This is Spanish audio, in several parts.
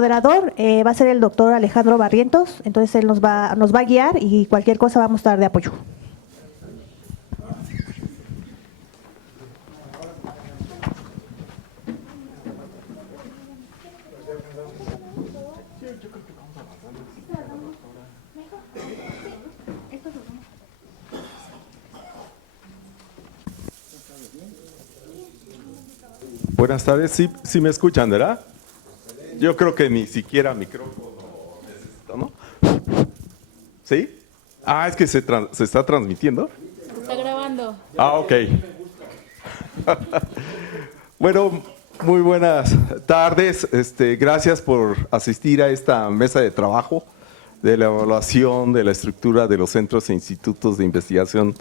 moderador va a ser el doctor Alejandro Barrientos, entonces él nos va a guiar y cualquier cosa vamos a estar de apoyo. Buenas tardes, sí me escuchan, ¿verdad? Yo creo que ni siquiera micrófono necesito, ¿no? ¿Sí? Ah, es que se está transmitiendo. Se está grabando. Ah, ok. Bueno, muy buenas tardes. Gracias por asistir a esta mesa de trabajo de la evaluación de la estructura de los centros e institutos de investigación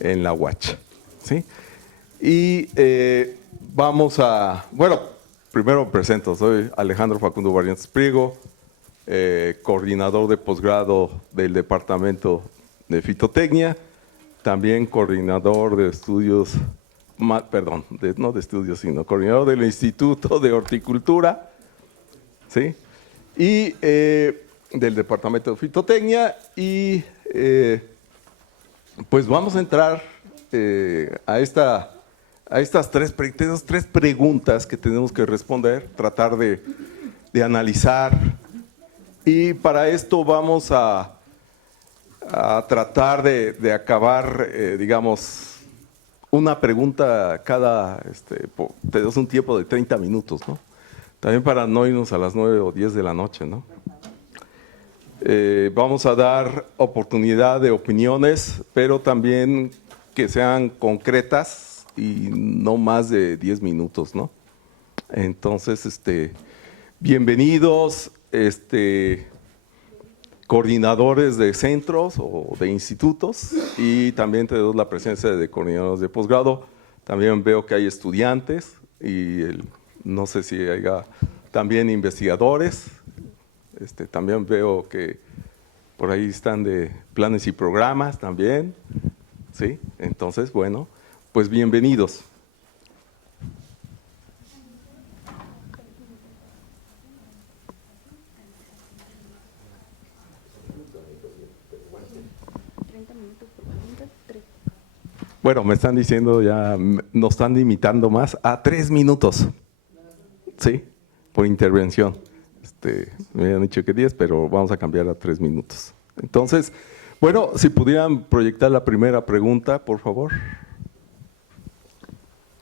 en la UACH. ¿Sí? Y vamos a, bueno, primero me presento, soy Alejandro Facundo Barrientos Priego, coordinador de posgrado del Departamento de Fitotecnia, también coordinador de estudios, perdón, no de estudios, sino coordinador del Instituto de Horticultura, ¿sí? Y del Departamento de Fitotecnia, y pues vamos a entrar a estas tres preguntas que tenemos que responder, tratar de analizar, y para esto vamos a tratar de acabar, digamos, una pregunta cada, tenemos un tiempo de 30 minutos, ¿no? También para no irnos a las 9 o 10 de la noche, ¿no? Vamos a dar oportunidad de opiniones, pero también que sean concretas, y no más de 10 minutos, ¿no? Entonces, bienvenidos, coordinadores de centros o de institutos, y también tenemos la presencia de coordinadores de posgrado. También veo que hay estudiantes y no sé si haya también investigadores. También veo que por ahí están de planes y programas también, ¿sí? Entonces, bueno, pues bienvenidos. Bueno, me están diciendo ya, nos están limitando más a 3 minutos, ¿sí? Por intervención. Me habían dicho que 10, pero vamos a cambiar a 3 minutos. Entonces, bueno, si pudieran proyectar la primera pregunta, por favor.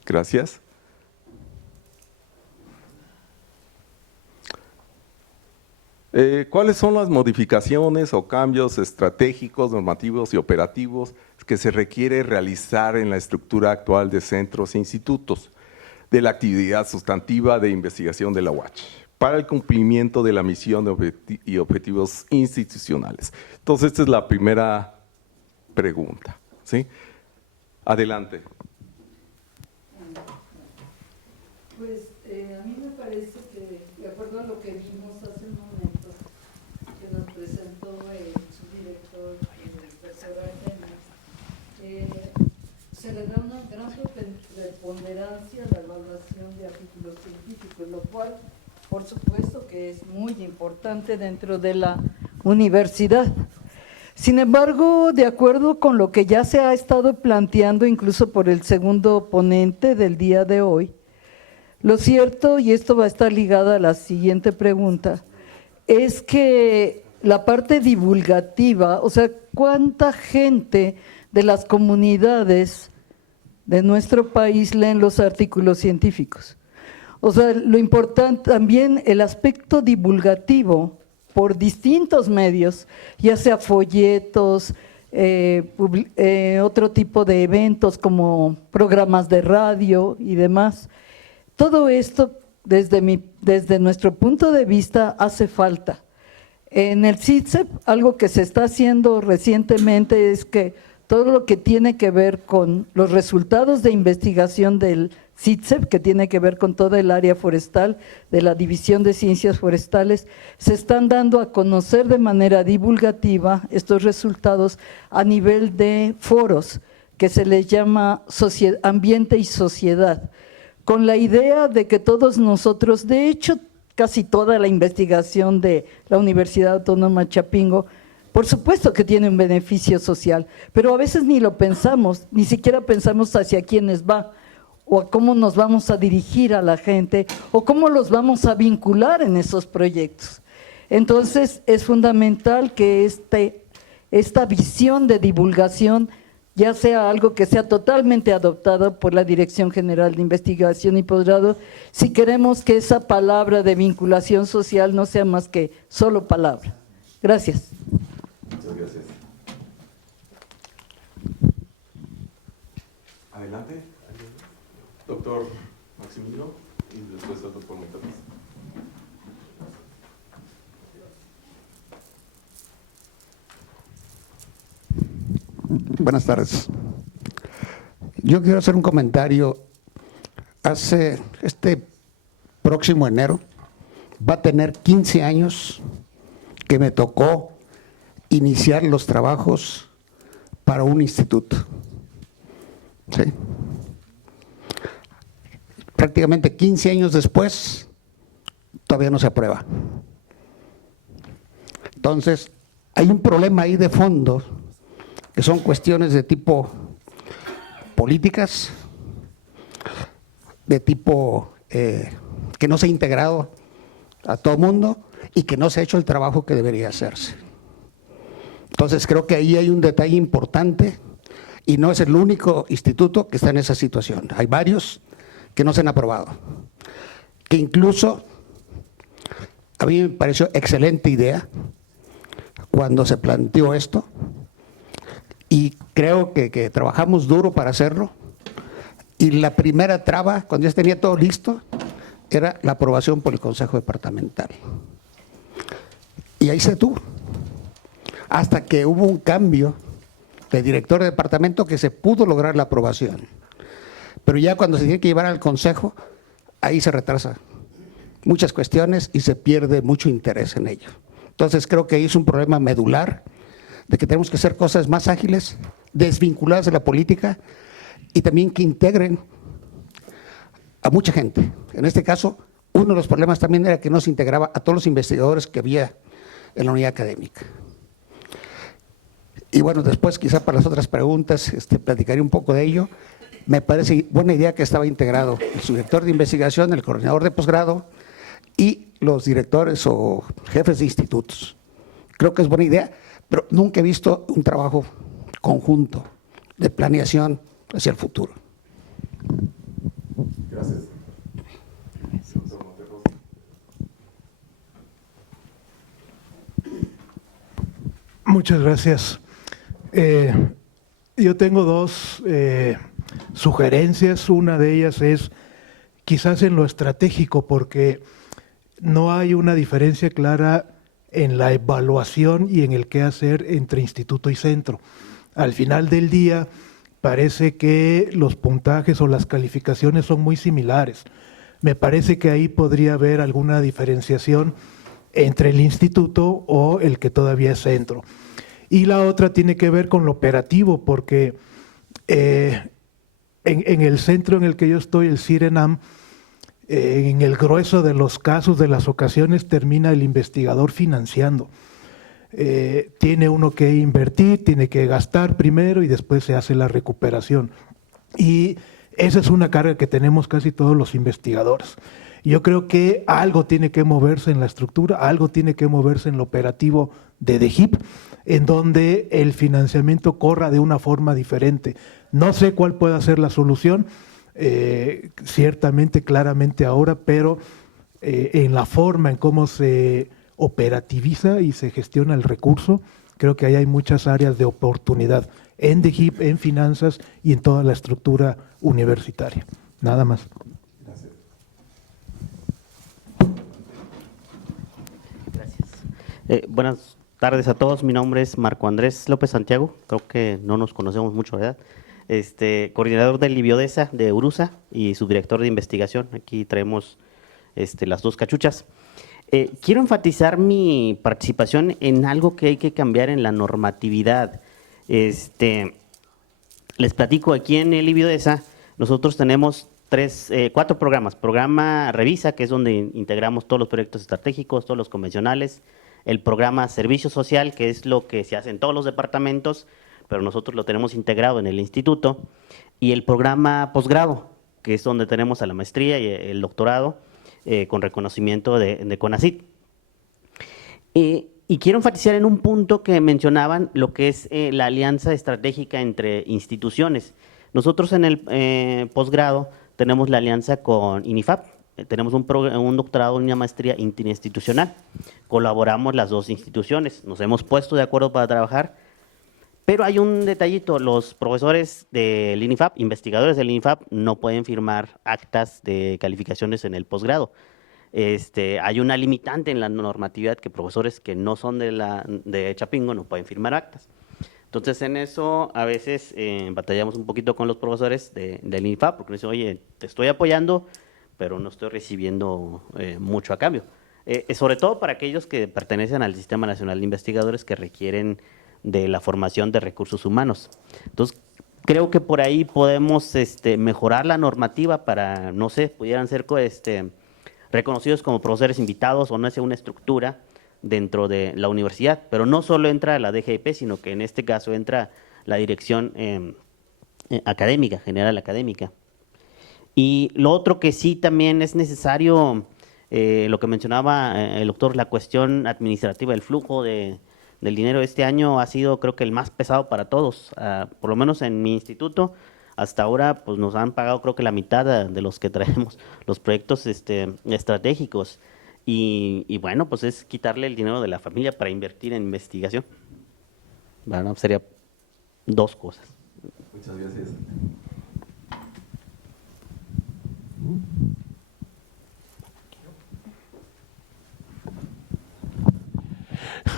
Gracias. ¿Cuáles son las modificaciones o cambios estratégicos, normativos y operativos que se requiere realizar en la estructura actual de centros e institutos de la actividad sustantiva de investigación de la UACH para el cumplimiento de la misión y objetivos institucionales? Entonces, esta es la primera pregunta, ¿sí? Adelante. Pues a mí me parece que, de acuerdo a lo que vimos hace un momento, que nos presentó el subdirector, el profesor Argenis, se le da una gran preponderancia a la evaluación de artículos científicos, lo cual, por supuesto, que es muy importante dentro de la universidad. Sin embargo, de acuerdo con lo que ya se ha estado planteando, incluso por el segundo ponente del día de hoy, lo cierto, y esto va a estar ligada a la siguiente pregunta, es que la parte divulgativa, o sea, cuánta gente de las comunidades de nuestro país leen los artículos científicos. O sea, lo importante también el aspecto divulgativo por distintos medios, ya sea folletos, otro tipo de eventos como programas de radio y demás. Todo esto, desde nuestro punto de vista, hace falta. En el CITSEP, algo que se está haciendo recientemente es que todo lo que tiene que ver con los resultados de investigación del CITSEP, que tiene que ver con toda el área forestal de la División de Ciencias Forestales, se están dando a conocer de manera divulgativa estos resultados a nivel de foros, que se les llama ambiente y sociedad, con la idea de que todos nosotros, de hecho, casi toda la investigación de la Universidad Autónoma Chapingo, por supuesto que tiene un beneficio social, pero a veces ni lo pensamos, ni siquiera pensamos hacia quiénes va, o a cómo nos vamos a dirigir a la gente, o cómo los vamos a vincular en esos proyectos. Entonces, es fundamental que esta visión de divulgación ya sea algo que sea totalmente adoptado por la Dirección General de Investigación y Posgrado, si queremos que esa palabra de vinculación social no sea más que solo palabra. Gracias. Muchas gracias. Adelante, doctor Maximiliano, y después el doctor Montañez. Buenas tardes. Yo quiero hacer un comentario. Este próximo enero va a tener 15 años que me tocó iniciar los trabajos para un instituto. ¿Sí? Prácticamente 15 años después, todavía no se aprueba. Entonces, hay un problema ahí de fondo, que son cuestiones de tipo políticas, de tipo que no se ha integrado a todo el mundo y que no se ha hecho el trabajo que debería hacerse. Entonces creo que ahí hay un detalle importante y no es el único instituto que está en esa situación. Hay varios que no se han aprobado, que incluso a mí me pareció excelente idea cuando se planteó esto, y creo que trabajamos duro para hacerlo, y la primera traba, cuando ya tenía todo listo, era la aprobación por el Consejo Departamental. Y ahí se detuvo, hasta que hubo un cambio de director de departamento que se pudo lograr la aprobación. Pero ya cuando se tiene que llevar al Consejo, ahí se retrasa muchas cuestiones y se pierde mucho interés en ello. Entonces creo que ahí es un problema medular, de que tenemos que hacer cosas más ágiles, desvinculadas de la política, y también que integren a mucha gente. En este caso, uno de los problemas también era que no se integraba a todos los investigadores que había en la unidad académica. Y bueno, después quizá para las otras preguntas platicaré un poco de ello. Me parece buena idea que estaba integrado el subdirector de investigación, el coordinador de posgrado y los directores o jefes de institutos. Creo que es buena idea, pero nunca he visto un trabajo conjunto de planeación hacia el futuro. Gracias. Muchas gracias. Yo tengo dos sugerencias. Una de ellas es quizás en lo estratégico, porque no hay una diferencia clara en la evaluación y en el qué hacer entre instituto y centro. Al final del día parece que los puntajes o las calificaciones son muy similares. Me parece que ahí podría haber alguna diferenciación entre el instituto o el que todavía es centro. Y la otra tiene que ver con lo operativo, porque en el centro en el que yo estoy, el CIRENAM, en el grueso de los casos, de las ocasiones, termina el investigador financiando. Tiene uno que invertir, tiene que gastar primero y después se hace la recuperación. Y esa es una carga que tenemos casi todos los investigadores. Yo creo que algo tiene que moverse en la estructura, algo tiene que moverse en lo operativo de DEGIP, en donde el financiamiento corra de una forma diferente. No sé cuál pueda ser la solución, ciertamente, claramente ahora, pero en la forma en cómo se operativiza y se gestiona el recurso, creo que ahí hay muchas áreas de oportunidad en DEGIP, en finanzas y en toda la estructura universitaria. Nada más. Gracias. Buenas tardes a todos. Mi nombre es Marco Andrés López Santiago. Creo que no nos conocemos mucho, ¿verdad? Coordinador del Libiodesa de URUSA y subdirector de investigación. Aquí traemos las dos cachuchas. Quiero enfatizar mi participación en algo que hay que cambiar en la normatividad. Les platico, aquí en el Libiodesa nosotros tenemos cuatro programas. Programa Revisa, que es donde integramos todos los proyectos estratégicos, todos los convencionales. El programa Servicio Social, que es lo que se hace en todos los departamentos, pero nosotros lo tenemos integrado en el instituto. Y el programa Posgrado, que es donde tenemos a la maestría y el doctorado con reconocimiento de CONACYT. Y quiero enfatizar en un punto que mencionaban, lo que es la alianza estratégica entre instituciones. Nosotros en el posgrado tenemos la alianza con INIFAP, tenemos un doctorado y una maestría interinstitucional. Colaboramos las dos instituciones, nos hemos puesto de acuerdo para trabajar, pero hay un detallito, los profesores del INIFAP, investigadores del INIFAP, no pueden firmar actas de calificaciones en el posgrado. Hay una limitante en la normatividad que profesores que no son de Chapingo no pueden firmar actas. Entonces, en eso a veces batallamos un poquito con los profesores del INIFAP, porque nos dicen, oye, te estoy apoyando, pero no estoy recibiendo mucho a cambio. Sobre todo para aquellos que pertenecen al Sistema Nacional de Investigadores que requieren de la formación de recursos humanos. Entonces, creo que por ahí podemos mejorar la normativa para, no sé, pudieran ser reconocidos como profesores invitados o no sé, una estructura dentro de la universidad, pero no solo entra la DGIP, sino que en este caso entra la dirección académica, general académica. Y lo otro que sí también es necesario, lo que mencionaba el doctor, la cuestión administrativa, el flujo del dinero este año ha sido creo que el más pesado para todos, por lo menos en mi instituto. Hasta ahora pues nos han pagado creo que la mitad de los que traemos, los proyectos estratégicos. Y bueno, pues es quitarle el dinero de la familia para invertir en investigación. Bueno, sería dos cosas. Muchas gracias.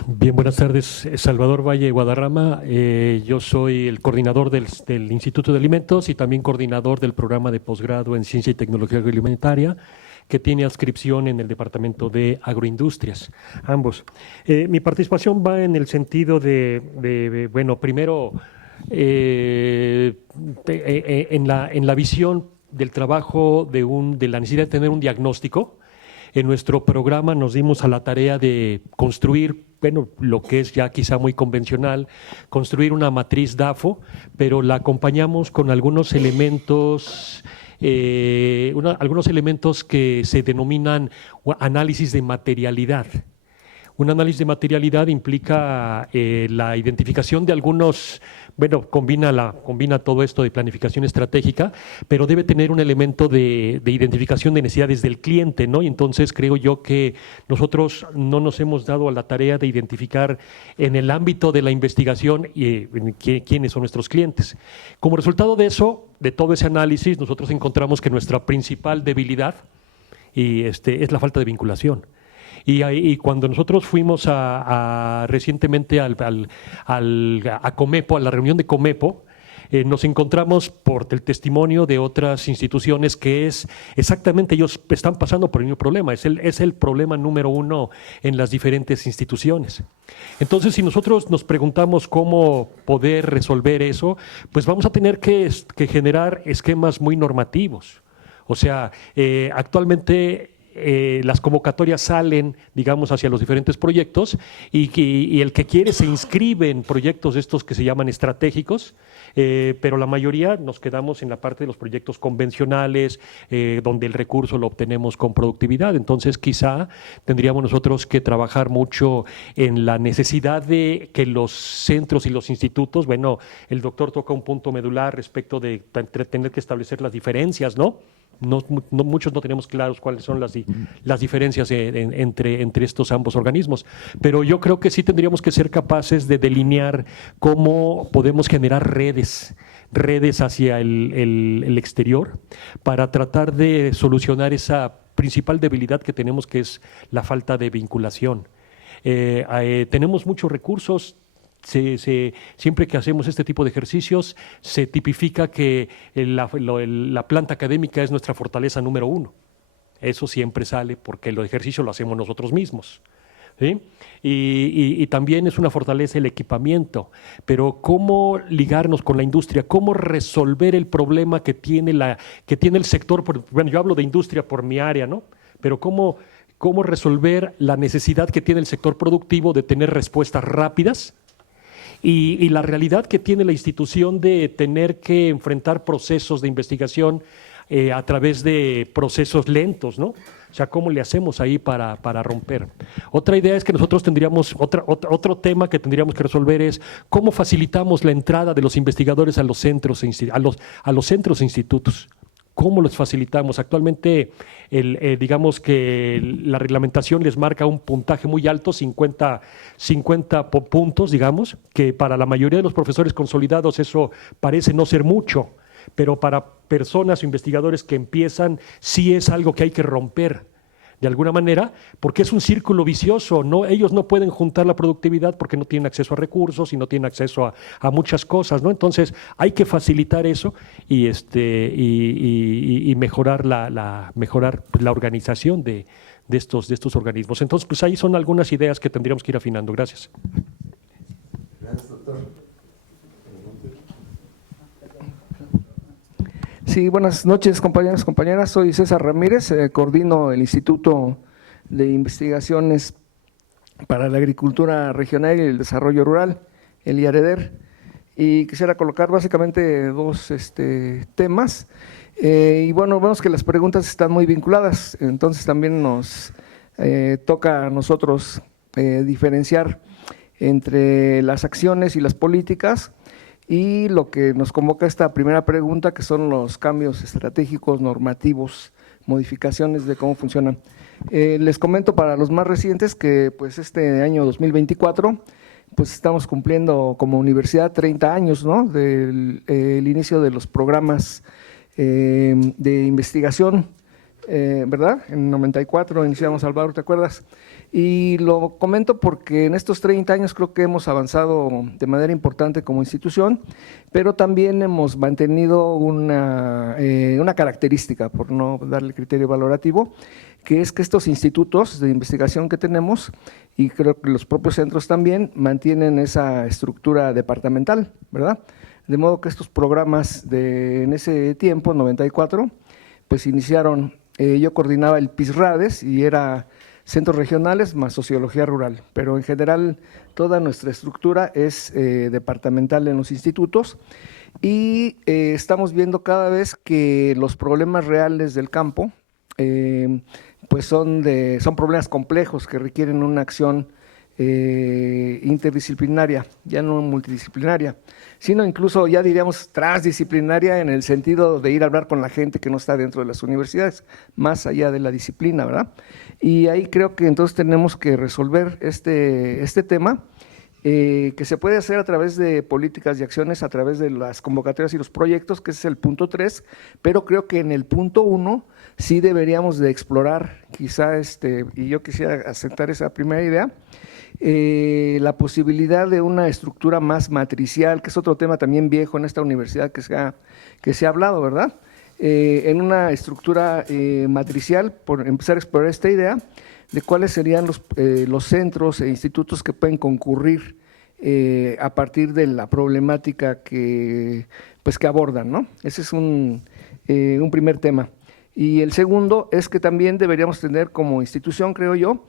Bien, buenas tardes. Salvador Valle Guadarrama. Yo soy el coordinador del Instituto de Alimentos y también coordinador del programa de posgrado en Ciencia y Tecnología Agroalimentaria, que tiene adscripción en el Departamento de Agroindustrias, ambos. Mi participación va en el sentido bueno, primero, en la visión del trabajo de la necesidad de tener un diagnóstico. En nuestro programa nos dimos a la tarea de construir, bueno, lo que es ya quizá muy convencional, construir una matriz DAFO, pero la acompañamos con algunos elementos que se denominan análisis de materialidad. Un análisis de materialidad implica la identificación de algunos, bueno, combina todo esto de planificación estratégica, pero debe tener un elemento de identificación de necesidades del cliente, ¿no? Y entonces creo yo que nosotros no nos hemos dado a la tarea de identificar en el ámbito de la investigación quiénes son nuestros clientes. Como resultado de eso, de todo ese análisis, nosotros encontramos que nuestra principal debilidad es la falta de vinculación. Y cuando nosotros fuimos recientemente a Comepo, a la reunión de Comepo, nos encontramos por el testimonio de otras instituciones que es exactamente, ellos están pasando por el mismo problema, es el problema número uno en las diferentes instituciones. Entonces, si nosotros nos preguntamos cómo poder resolver eso, pues vamos a tener que generar esquemas muy normativos. O sea, actualmente las convocatorias salen, digamos, hacia los diferentes proyectos y el que quiere se inscribe en proyectos estos que se llaman estratégicos, pero la mayoría nos quedamos en la parte de los proyectos convencionales, donde el recurso lo obtenemos con productividad. Entonces, quizá tendríamos nosotros que trabajar mucho en la necesidad de que los centros y los institutos, bueno, el doctor toca un punto medular respecto de tener que establecer las diferencias, ¿no? Muchos no tenemos claros cuáles son las diferencias entre estos ambos organismos, pero yo creo que sí tendríamos que ser capaces de delinear cómo podemos generar redes hacia el exterior para tratar de solucionar esa principal debilidad que tenemos, que es la falta de vinculación. Tenemos muchos recursos. Siempre que hacemos este tipo de ejercicios se tipifica que la planta académica es nuestra fortaleza número uno. Eso siempre sale porque el ejercicio lo hacemos nosotros mismos. ¿sí? Y también es una fortaleza el equipamiento, pero ¿cómo ligarnos con la industria? ¿Cómo resolver el problema que tiene el sector? Bueno, yo hablo de industria por mi área, ¿no? Pero ¿cómo resolver la necesidad que tiene el sector productivo de tener respuestas rápidas? Y la realidad que tiene la institución de tener que enfrentar procesos de investigación a través de procesos lentos, ¿no? O sea, ¿cómo le hacemos ahí para romper? Otra idea es que nosotros tendríamos, otro tema que tendríamos que resolver es cómo facilitamos la entrada de los investigadores a los centros e institutos. ¿Cómo los facilitamos? Actualmente, digamos que la reglamentación les marca un puntaje muy alto, 50 puntos, digamos, que para la mayoría de los profesores consolidados eso parece no ser mucho, pero para personas o investigadores que empiezan, sí es algo que hay que romper de alguna manera, porque es un círculo vicioso. ¿No? Ellos no pueden juntar la productividad porque no tienen acceso a recursos y no tienen acceso a muchas cosas, ¿no? Entonces, hay que facilitar eso y mejorar mejorar la organización de estos organismos. Entonces, pues ahí son algunas ideas que tendríamos que ir afinando. Gracias. Gracias, doctor. Sí, buenas noches, compañeros, compañeras. Soy César Ramírez, coordino el Instituto de Investigaciones para la Agricultura Regional y el Desarrollo Rural, el IAREDER, y quisiera colocar básicamente dos temas. Y bueno, vemos que las preguntas están muy vinculadas, entonces también nos toca a nosotros diferenciar entre las acciones y las políticas, y lo que nos convoca esta primera pregunta, que son los cambios estratégicos, normativos, modificaciones de cómo funcionan. Les comento para los más recientes que pues este año 2024, pues estamos cumpliendo como universidad 30 años, ¿no?, del inicio de los programas de investigación, ¿verdad? En 94 iniciamos, Álvaro, ¿te acuerdas? Y lo comento porque en estos 30 años creo que hemos avanzado de manera importante como institución, pero también hemos mantenido una característica, por no darle criterio valorativo, que es que estos institutos de investigación que tenemos, y creo que los propios centros también, mantienen esa estructura departamental, ¿verdad? De modo que estos programas en ese tiempo, 94, pues iniciaron, yo coordinaba el PISRADES y era centros regionales más sociología rural, pero en general toda nuestra estructura es departamental en los institutos, y estamos viendo cada vez que los problemas reales del campo pues son problemas complejos que requieren una acción interdisciplinaria, ya no multidisciplinaria, sino incluso ya diríamos transdisciplinaria, en el sentido de ir a hablar con la gente que no está dentro de las universidades, más allá de la disciplina, ¿verdad? Y ahí creo que entonces tenemos que resolver este tema, que se puede hacer a través de políticas y acciones, a través de las convocatorias y los proyectos, que ese es el punto 3, pero creo que en el punto 1 sí deberíamos de explorar, quizá, y yo quisiera aceptar esa primera idea, la posibilidad de una estructura más matricial, que es otro tema también viejo en esta universidad que se ha hablado, ¿verdad? En una estructura matricial, por empezar a explorar esta idea de cuáles serían los centros e institutos que pueden concurrir a partir de la problemática que abordan, ¿no? Ese es un primer tema. Y el segundo es que también deberíamos tener como institución, creo yo,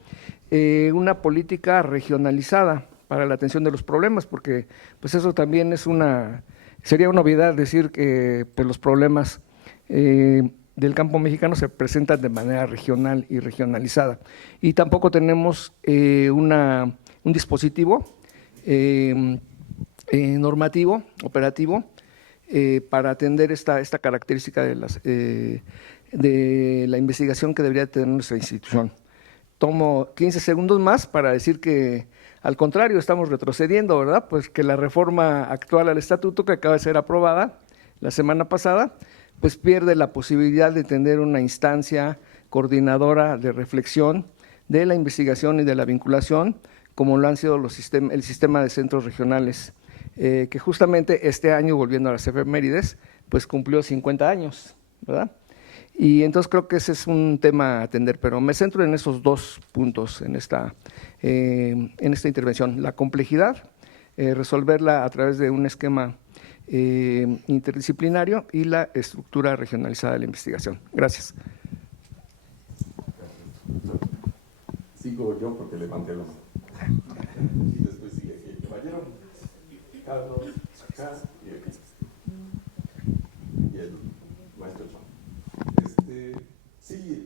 una política regionalizada para la atención de los problemas, porque pues eso también sería una obviedad decir que pues, los problemas del campo mexicano se presentan de manera regional y regionalizada. Y tampoco tenemos un dispositivo normativo, operativo, para atender esta característica de la investigación que debería tener nuestra institución. Tomo 15 segundos más para decir que, al contrario, estamos retrocediendo, ¿verdad? Pues que la reforma actual al estatuto, que acaba de ser aprobada la semana pasada, pues pierde la posibilidad de tener una instancia coordinadora de reflexión de la investigación y de la vinculación, como lo han sido el sistema de centros regionales, que justamente este año, volviendo a las efemérides, pues cumplió 50 años, ¿verdad? Y entonces creo que ese es un tema a atender, pero me centro en esos dos puntos en esta intervención. La complejidad, resolverla a través de un esquema interdisciplinario y la estructura regionalizada de la investigación. Gracias. Sigo yo porque levanté la mano. Y después sigue aquí el caballero, Carlos, acá y aquí. Y el maestro Juan. Sí,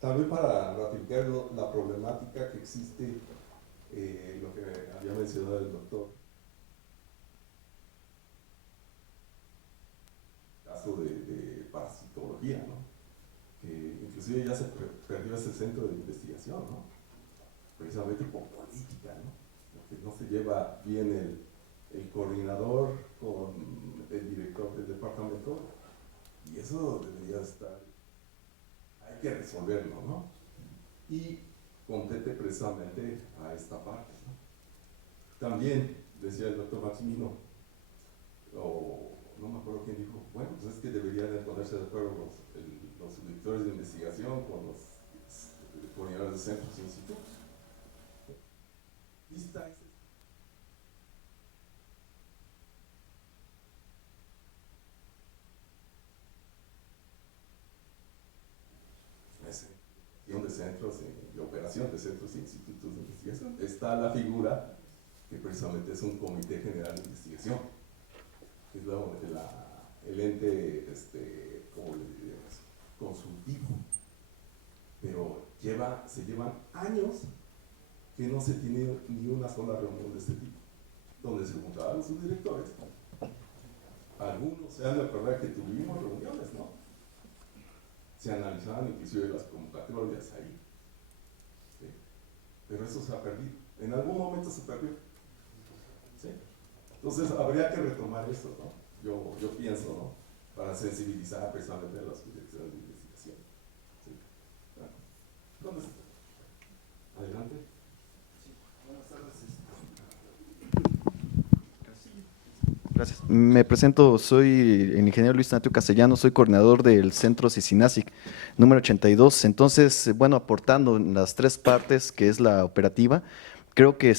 también para ratificar la problemática que existe, lo que había mencionado el doctor, caso de parasitología, ¿no? Que inclusive ya se perdió ese centro de investigación, ¿no? Precisamente por política, ¿no? Porque no se lleva bien el coordinador con el director del departamento, y eso debería estar, hay que resolverlo, ¿no? Y compete precisamente a esta parte, ¿no? También decía el doctor Maximino, o no me acuerdo quién dijo, bueno, pues es que deberían de ponerse de acuerdo los directores de investigación con los coordinadores de centros e institutos. Lista de centros, de operación de centros e institutos de investigación. Está la figura que precisamente es un comité general de investigación, que es el ente, ¿cómo le diríamos?, consultivo, pero se llevan años que no se tiene ni una sola reunión de este tipo, donde se juntaban sus directores. Algunos se han de acordar que tuvimos reuniones, ¿no? Se analizaban inclusive las convocatorias ahí, ¿sí? Pero eso se ha perdido, en algún momento se perdió, ¿sí? Entonces habría que retomar eso, ¿no? Yo pienso, ¿no? Para sensibilizar precisamente a las direcciones de investigación, ¿sí? ¿Dónde está? Adelante. Sí, buenas tardes. Gracias. Me presento, soy el ingeniero Luis Natio Castellano, soy coordinador del Centro CICINASIC número 82. Entonces, bueno, aportando en las tres partes que es la operativa, creo que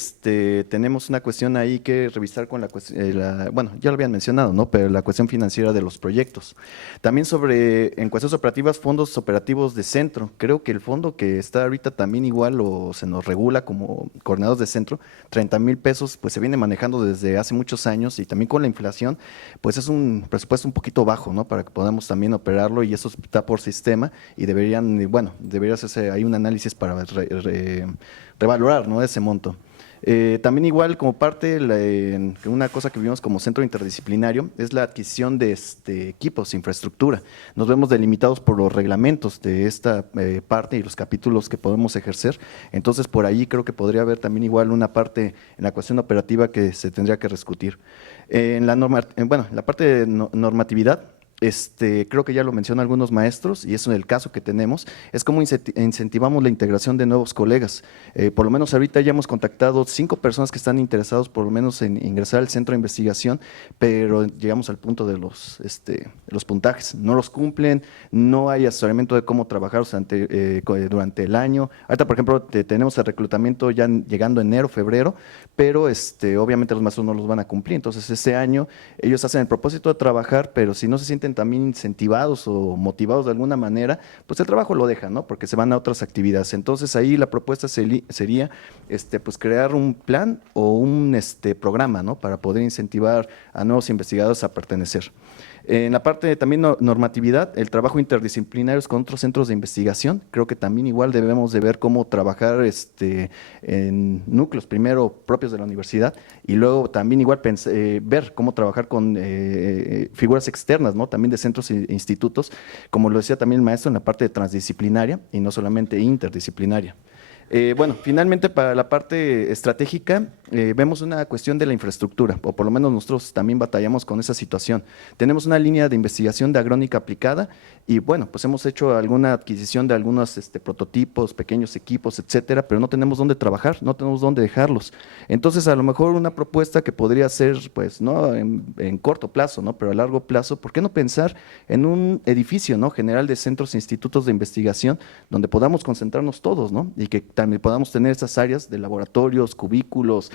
tenemos una cuestión ahí que revisar con la cuestión, bueno, ya lo habían mencionado, ¿no? Pero la cuestión financiera de los proyectos. También en cuestiones operativas, fondos operativos de centro. Creo que el fondo que está ahorita también igual o se nos regula como coordinados de centro, 30,000 pesos, pues se viene manejando desde hace muchos años y también con la inflación, pues es un presupuesto un poquito bajo, ¿no? Para que podamos también operarlo y eso está por sistema y debería hacerse ahí un análisis para revalorar, ¿no?, ese monto. También igual como parte, una cosa que vimos como centro interdisciplinario es la adquisición de equipos, infraestructura. Nos vemos delimitados por los reglamentos de esta parte y los capítulos que podemos ejercer. Entonces, por ahí creo que podría haber también igual una parte en la cuestión operativa que se tendría que discutir. En la parte de normatividad, creo que ya lo mencionan algunos maestros y eso en el caso que tenemos, es cómo incentivamos la integración de nuevos colegas. Por lo menos ahorita ya hemos contactado 5 personas que están interesados por lo menos en ingresar al centro de investigación, pero llegamos al punto de los puntajes, no los cumplen, no hay asesoramiento de cómo trabajar durante el año. Ahorita, por ejemplo, tenemos el reclutamiento ya llegando enero, febrero, pero obviamente los maestros no los van a cumplir, entonces ese año ellos hacen el propósito de trabajar, pero si no se sienten también incentivados o motivados de alguna manera, pues el trabajo lo dejan, ¿no? Porque se van a otras actividades. Entonces ahí la propuesta sería pues crear un plan o un programa, ¿no? Para poder incentivar a nuevos investigadores a pertenecer. En la parte de también normatividad, el trabajo interdisciplinario con otros centros de investigación, creo que también igual debemos de ver cómo trabajar en núcleos primero propios de la universidad y luego también igual ver cómo trabajar con figuras externas, ¿no? También de centros e institutos, como lo decía también el maestro en la parte de transdisciplinaria y no solamente interdisciplinaria. Finalmente para la parte estratégica, vemos una cuestión de la infraestructura, o por lo menos nosotros también batallamos con esa situación. Tenemos una línea de investigación de agrónica aplicada y bueno, pues hemos hecho alguna adquisición de algunos prototipos, pequeños equipos, etcétera, pero no tenemos dónde trabajar, no tenemos dónde dejarlos. Entonces, a lo mejor una propuesta que podría ser, pues, no en corto plazo, ¿no? Pero a largo plazo, ¿por qué no pensar en un edificio, ¿no? general de centros e institutos de investigación donde podamos concentrarnos todos, ¿no? Y que también podamos tener esas áreas de laboratorios, cubículos,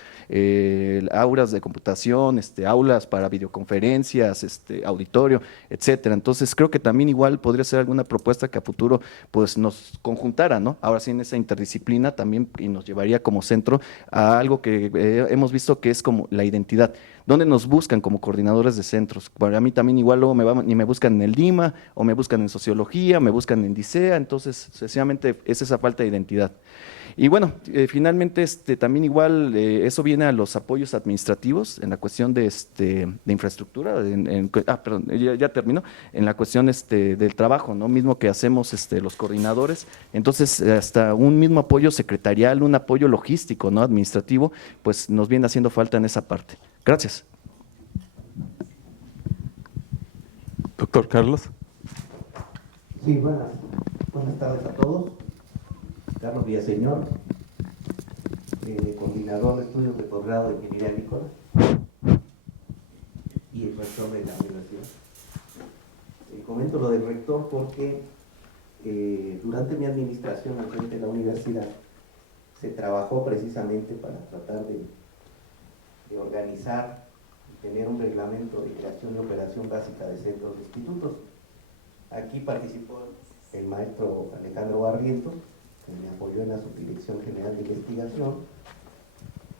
aulas de computación, aulas para videoconferencias, auditorio, etcétera. Entonces, creo que también igual podría ser alguna propuesta que a futuro pues nos conjuntara, ¿no? Ahora sí en esa interdisciplina también y nos llevaría como centro a algo que hemos visto que es como la identidad. ¿Dónde nos buscan como coordinadores de centros? Para mí también igual luego me buscan en el DIMA, o me buscan en sociología, me buscan en DICEA, entonces sencillamente es esa falta de identidad. Y bueno, finalmente también igual eso viene a los apoyos administrativos en la cuestión de infraestructura, perdón, ya terminó, en la cuestión del trabajo, ¿no? Mismo que hacemos los coordinadores, entonces hasta un mismo apoyo secretarial, un apoyo logístico, ¿no? Administrativo, pues nos viene haciendo falta en esa parte. Gracias. Doctor Carlos. Sí, buenas tardes a todos. Carlos Villaseñor, coordinador de estudios de posgrado de Ingeniería Agrícola y el rector de la universidad. Comento lo del rector porque durante mi administración al frente de la universidad se trabajó precisamente para tratar de organizar y tener un reglamento de creación y operación básica de centros e institutos. Aquí participó el maestro Alejandro Barrientos, que me apoyó en la Subdirección General de Investigación.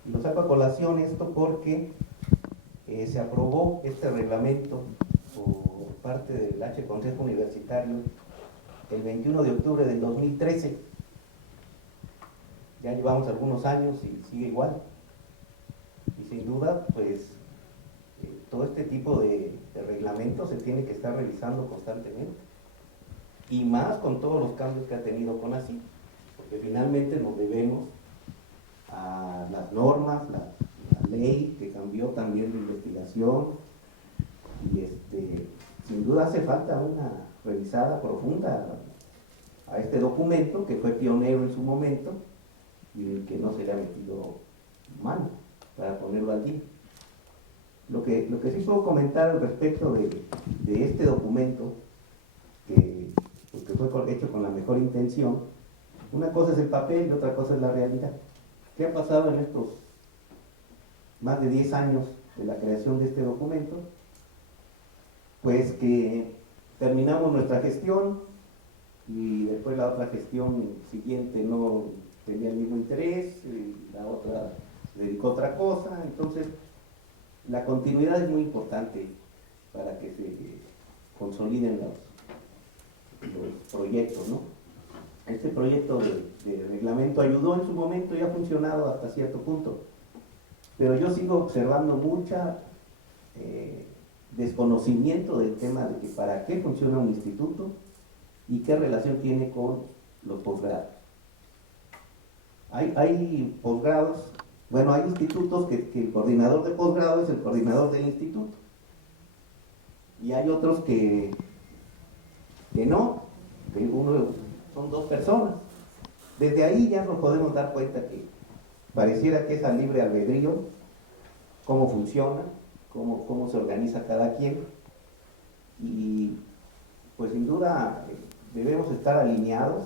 Y lo saco a colación esto porque se aprobó este reglamento por parte del H Consejo Universitario el 21 de octubre del 2013. Ya llevamos algunos años y sigue igual. Y sin duda, pues, todo este tipo de reglamentos se tiene que estar revisando constantemente. Y más con todos los cambios que ha tenido CONACYT, porque finalmente nos debemos a las normas, la ley que cambió también de investigación, y sin duda hace falta una revisada profunda a este documento que fue pionero en su momento y el que no se le ha metido mano para ponerlo al día. Lo que sí puedo comentar al respecto de este documento, que fue hecho con la mejor intención, una cosa es el papel y otra cosa es la realidad. ¿Qué ha pasado en estos más de 10 años de la creación de este documento? Pues que terminamos nuestra gestión y después la otra gestión siguiente no tenía el mismo interés, la otra se dedicó a otra cosa. Entonces la continuidad es muy importante para que se consoliden los proyectos, ¿no? Este proyecto de reglamento ayudó en su momento y ha funcionado hasta cierto punto, pero yo sigo observando mucha desconocimiento del tema de que para qué funciona un instituto y qué relación tiene con los posgrados. Hay posgrados, bueno, hay institutos que el coordinador de posgrado es el coordinador del instituto, y hay otros que no, que son dos personas. Desde ahí ya nos podemos dar cuenta que pareciera que es al libre albedrío cómo funciona, cómo se organiza cada quien, y pues sin duda debemos estar alineados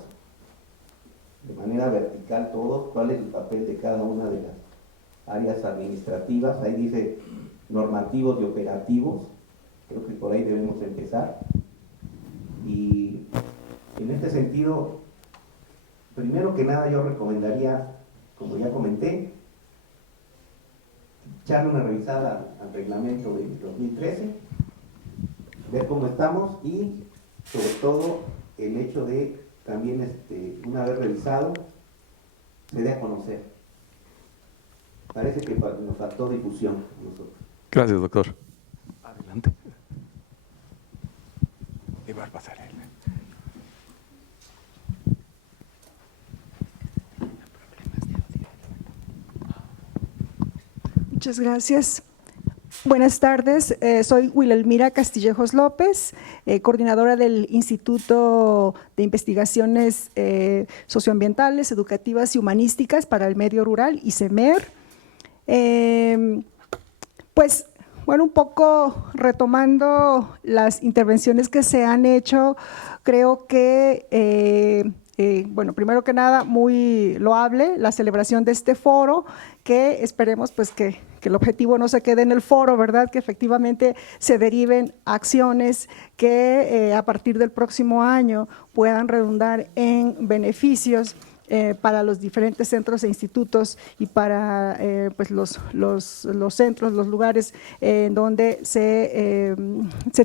de manera vertical todos, cuál es el papel de cada una de las áreas administrativas. Ahí dice normativos y operativos, creo que por ahí debemos empezar. Y en este sentido, primero que nada yo recomendaría, como ya comenté, echar una revisada al reglamento del 2013, ver cómo estamos y sobre todo el hecho de también una vez revisado se dé a conocer. Parece que nos faltó difusión a nosotros. Gracias, doctor. Adelante. Va a pasar él. Muchas gracias. Buenas tardes, soy Wilhelmira Castillejos López, coordinadora del Instituto de Investigaciones Socioambientales, Educativas y Humanísticas para el Medio Rural, ICEMER. Pues, bueno, un poco retomando las intervenciones que se han hecho, creo que, bueno, primero que nada, muy loable la celebración de este foro, que esperemos pues que el objetivo no se quede en el foro, ¿verdad? Que efectivamente se deriven acciones que a partir del próximo año puedan redundar en beneficios para los diferentes centros e institutos y para pues los centros, los lugares en donde se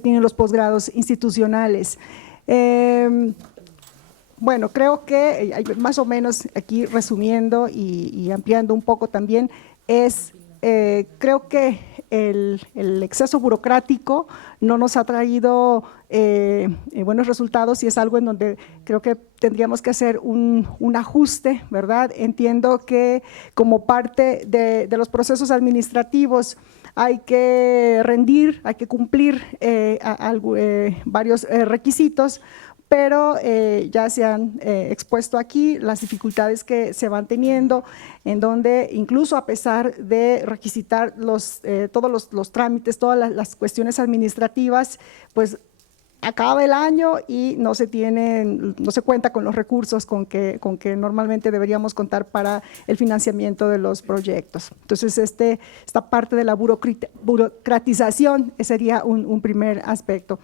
tienen los posgrados institucionales. Bueno, creo que más o menos aquí resumiendo y ampliando un poco también es, creo que el exceso burocrático no nos ha traído buenos resultados y es algo en donde creo que tendríamos que hacer un ajuste, ¿verdad? Entiendo que como parte de los procesos administrativos hay que rendir, hay que cumplir varios requisitos, pero ya se han expuesto aquí las dificultades que se van teniendo, en donde incluso a pesar de requisitar todos los trámites, todas las cuestiones administrativas, pues acaba el año y no se cuenta con los recursos con que normalmente deberíamos contar para el financiamiento de los proyectos. Entonces, esta parte de la burocratización sería un primer aspecto.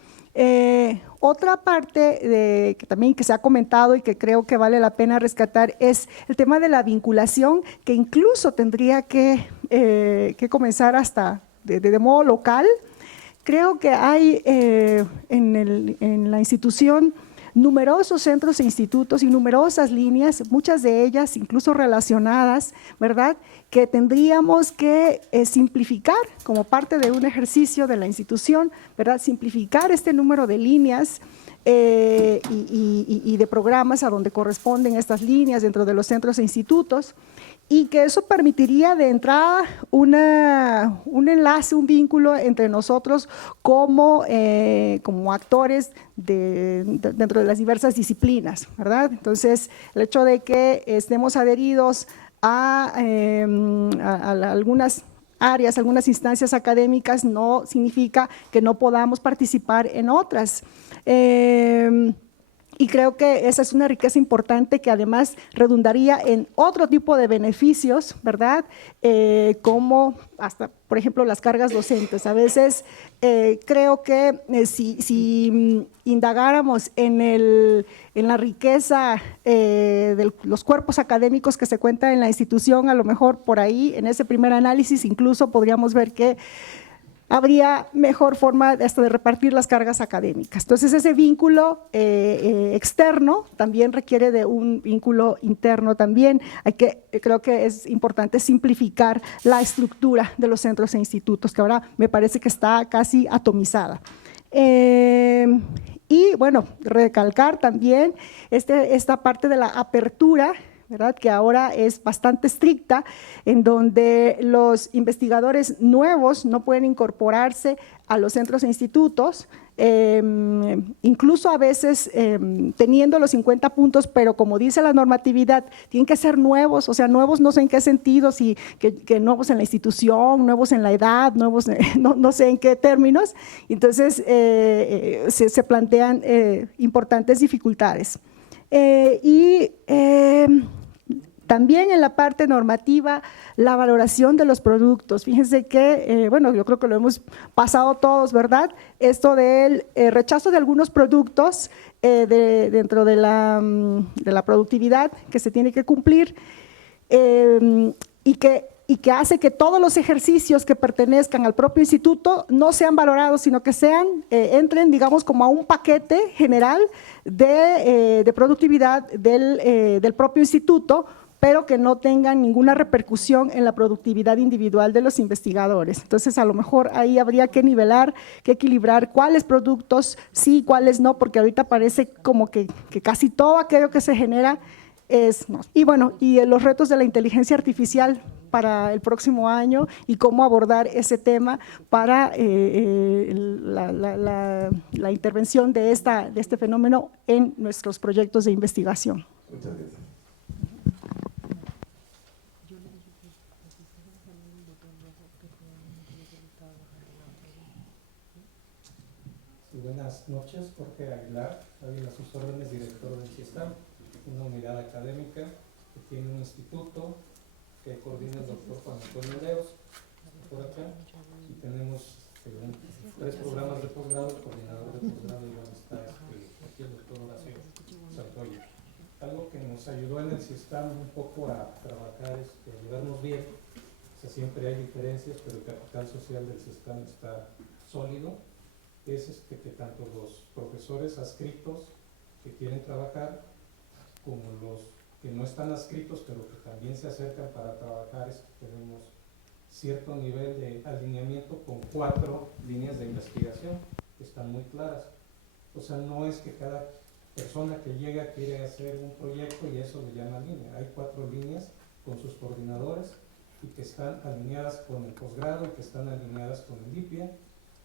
Otra parte que también que se ha comentado y que creo que vale la pena rescatar es el tema de la vinculación, que incluso tendría que comenzar hasta de modo local. Creo que hay en la institución numerosos centros e institutos y numerosas líneas, muchas de ellas incluso relacionadas, ¿verdad?, que tendríamos que simplificar como parte de un ejercicio de la institución, ¿verdad?, simplificar este número de líneas y de programas a donde corresponden estas líneas dentro de los centros e institutos, y que eso permitiría de entrada un enlace, un vínculo entre nosotros como actores dentro de las diversas disciplinas, ¿verdad? Entonces, el hecho de que estemos adheridos a algunas áreas, algunas instancias académicas, no significa que no podamos participar en otras. Y creo que esa es una riqueza importante que además redundaría en otro tipo de beneficios, ¿verdad? Como hasta, por ejemplo, las cargas docentes. A veces creo que si indagáramos en la riqueza de los cuerpos académicos que se cuentan en la institución, a lo mejor por ahí, en ese primer análisis, incluso podríamos ver que habría mejor forma de repartir las cargas académicas. Entonces, ese vínculo externo también requiere de un vínculo interno también. Creo que es importante simplificar la estructura de los centros e institutos, que ahora me parece que está casi atomizada. Y bueno, recalcar también esta parte de la apertura, ¿verdad?, que ahora es bastante estricta, en donde los investigadores nuevos no pueden incorporarse a los centros e institutos, incluso a veces teniendo los 50 puntos, pero como dice la normatividad, tienen que ser nuevos, o sea, nuevos no sé en qué sentido, si que nuevos en la institución, nuevos en la edad, nuevos, no sé en qué términos. Entonces, se plantean importantes dificultades. También en la parte normativa, la valoración de los productos. Fíjense que, bueno, yo creo que lo hemos pasado todos, ¿verdad? Esto del rechazo de algunos productos dentro de la productividad que se tiene que cumplir y que hace que todos los ejercicios que pertenezcan al propio instituto no sean valorados, sino que entren, digamos, como a un paquete general de productividad del propio instituto, pero que no tengan ninguna repercusión en la productividad individual de los investigadores. Entonces, a lo mejor ahí habría que nivelar, que equilibrar cuáles productos sí, cuáles no, porque ahorita parece como que casi todo aquello que se genera es no. Y bueno, y los retos de la inteligencia artificial, para el próximo año y cómo abordar ese tema para la intervención de este fenómeno en nuestros proyectos de investigación. Muchas gracias. Buenas noches, Jorge Aguilar, a sus órdenes, director del CIESTAM, una unidad académica que tiene un instituto que coordina el doctor Juan Antonio Leos, por acá, y tenemos 3 programas de posgrado, el coordinador de posgrado igual está aquí el doctor Horacio Santoyo. Algo que nos ayudó en el CIESTAM un poco a trabajar, ayudarnos bien, o sea, siempre hay diferencias, pero el capital social del CIESTAM está sólido, es que tanto los profesores adscritos que quieren trabajar como los que no están adscritos pero que también se acercan para trabajar, tenemos cierto nivel de alineamiento con 4 líneas de investigación que están muy claras. O sea, no es que cada persona que llega quiere hacer un proyecto y eso le llama línea. Hay 4 líneas con sus coordinadores y que están alineadas con el posgrado y que están alineadas con el IPIA.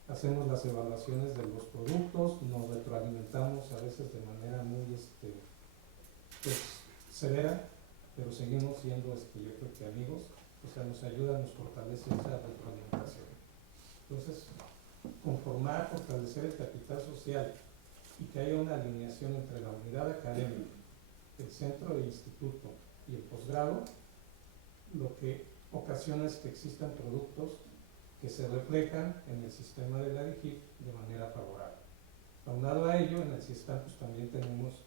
Hacemos las evaluaciones de los productos, nos retroalimentamos a veces de manera muy pues, severa, pero seguimos siendo, yo creo que amigos, o sea, nos ayuda, nos fortalece esa retroalimentación. Entonces, conformar, fortalecer el capital social y que haya una alineación entre la unidad académica, el centro de instituto y el posgrado, lo que ocasiona es que existan productos que se reflejan en el sistema de la DIGIP de manera favorable. Aunado a ello, en el CIESTAM pues, también tenemos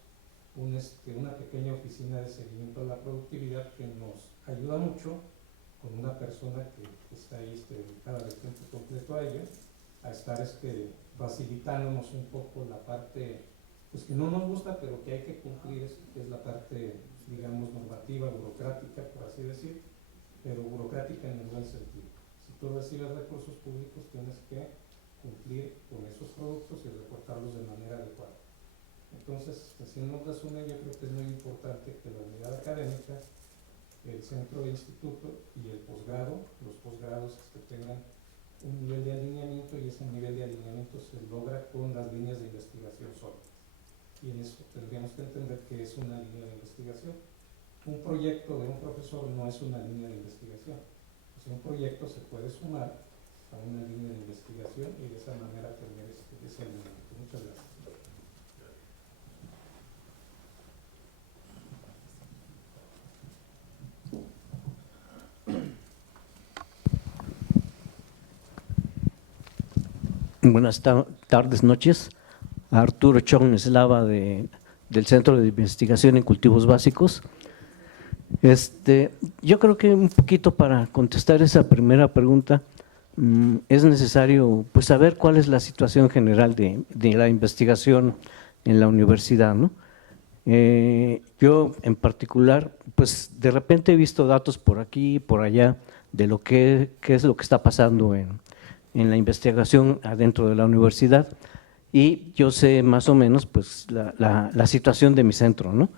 una pequeña oficina de seguimiento a la productividad que nos ayuda mucho con una persona que está ahí dedicada de tiempo completo a ello, a estar facilitándonos un poco la parte pues, que no nos gusta, pero que hay que cumplir, que es la parte, digamos, normativa, burocrática, por así decir, pero burocrática en el buen sentido. Si tú recibes recursos públicos, tienes que cumplir con esos productos y reportarlos de manera adecuada. Entonces, haciendo un resumen, yo creo que es muy importante que la unidad académica, el centro de instituto y el posgrado, los posgrados tengan un nivel de alineamiento y ese nivel de alineamiento se logra con las líneas de investigación sólidas. Y en eso tendríamos que entender que es una línea de investigación. Un proyecto de un profesor no es una línea de investigación. Un proyecto se puede sumar a una línea de investigación y de esa manera tener ese alineamiento. Muchas gracias. Buenas tardes, noches. Arturo Chong Eslava del Centro de Investigación en Cultivos Básicos. Yo creo que un poquito para contestar esa primera pregunta es necesario pues saber cuál es la situación general de la investigación en la universidad, ¿no? Yo en particular pues de repente he visto datos por aquí y por allá de lo qué es lo que está pasando en la investigación adentro de la universidad y yo sé más o menos pues la situación de mi centro, ¿no?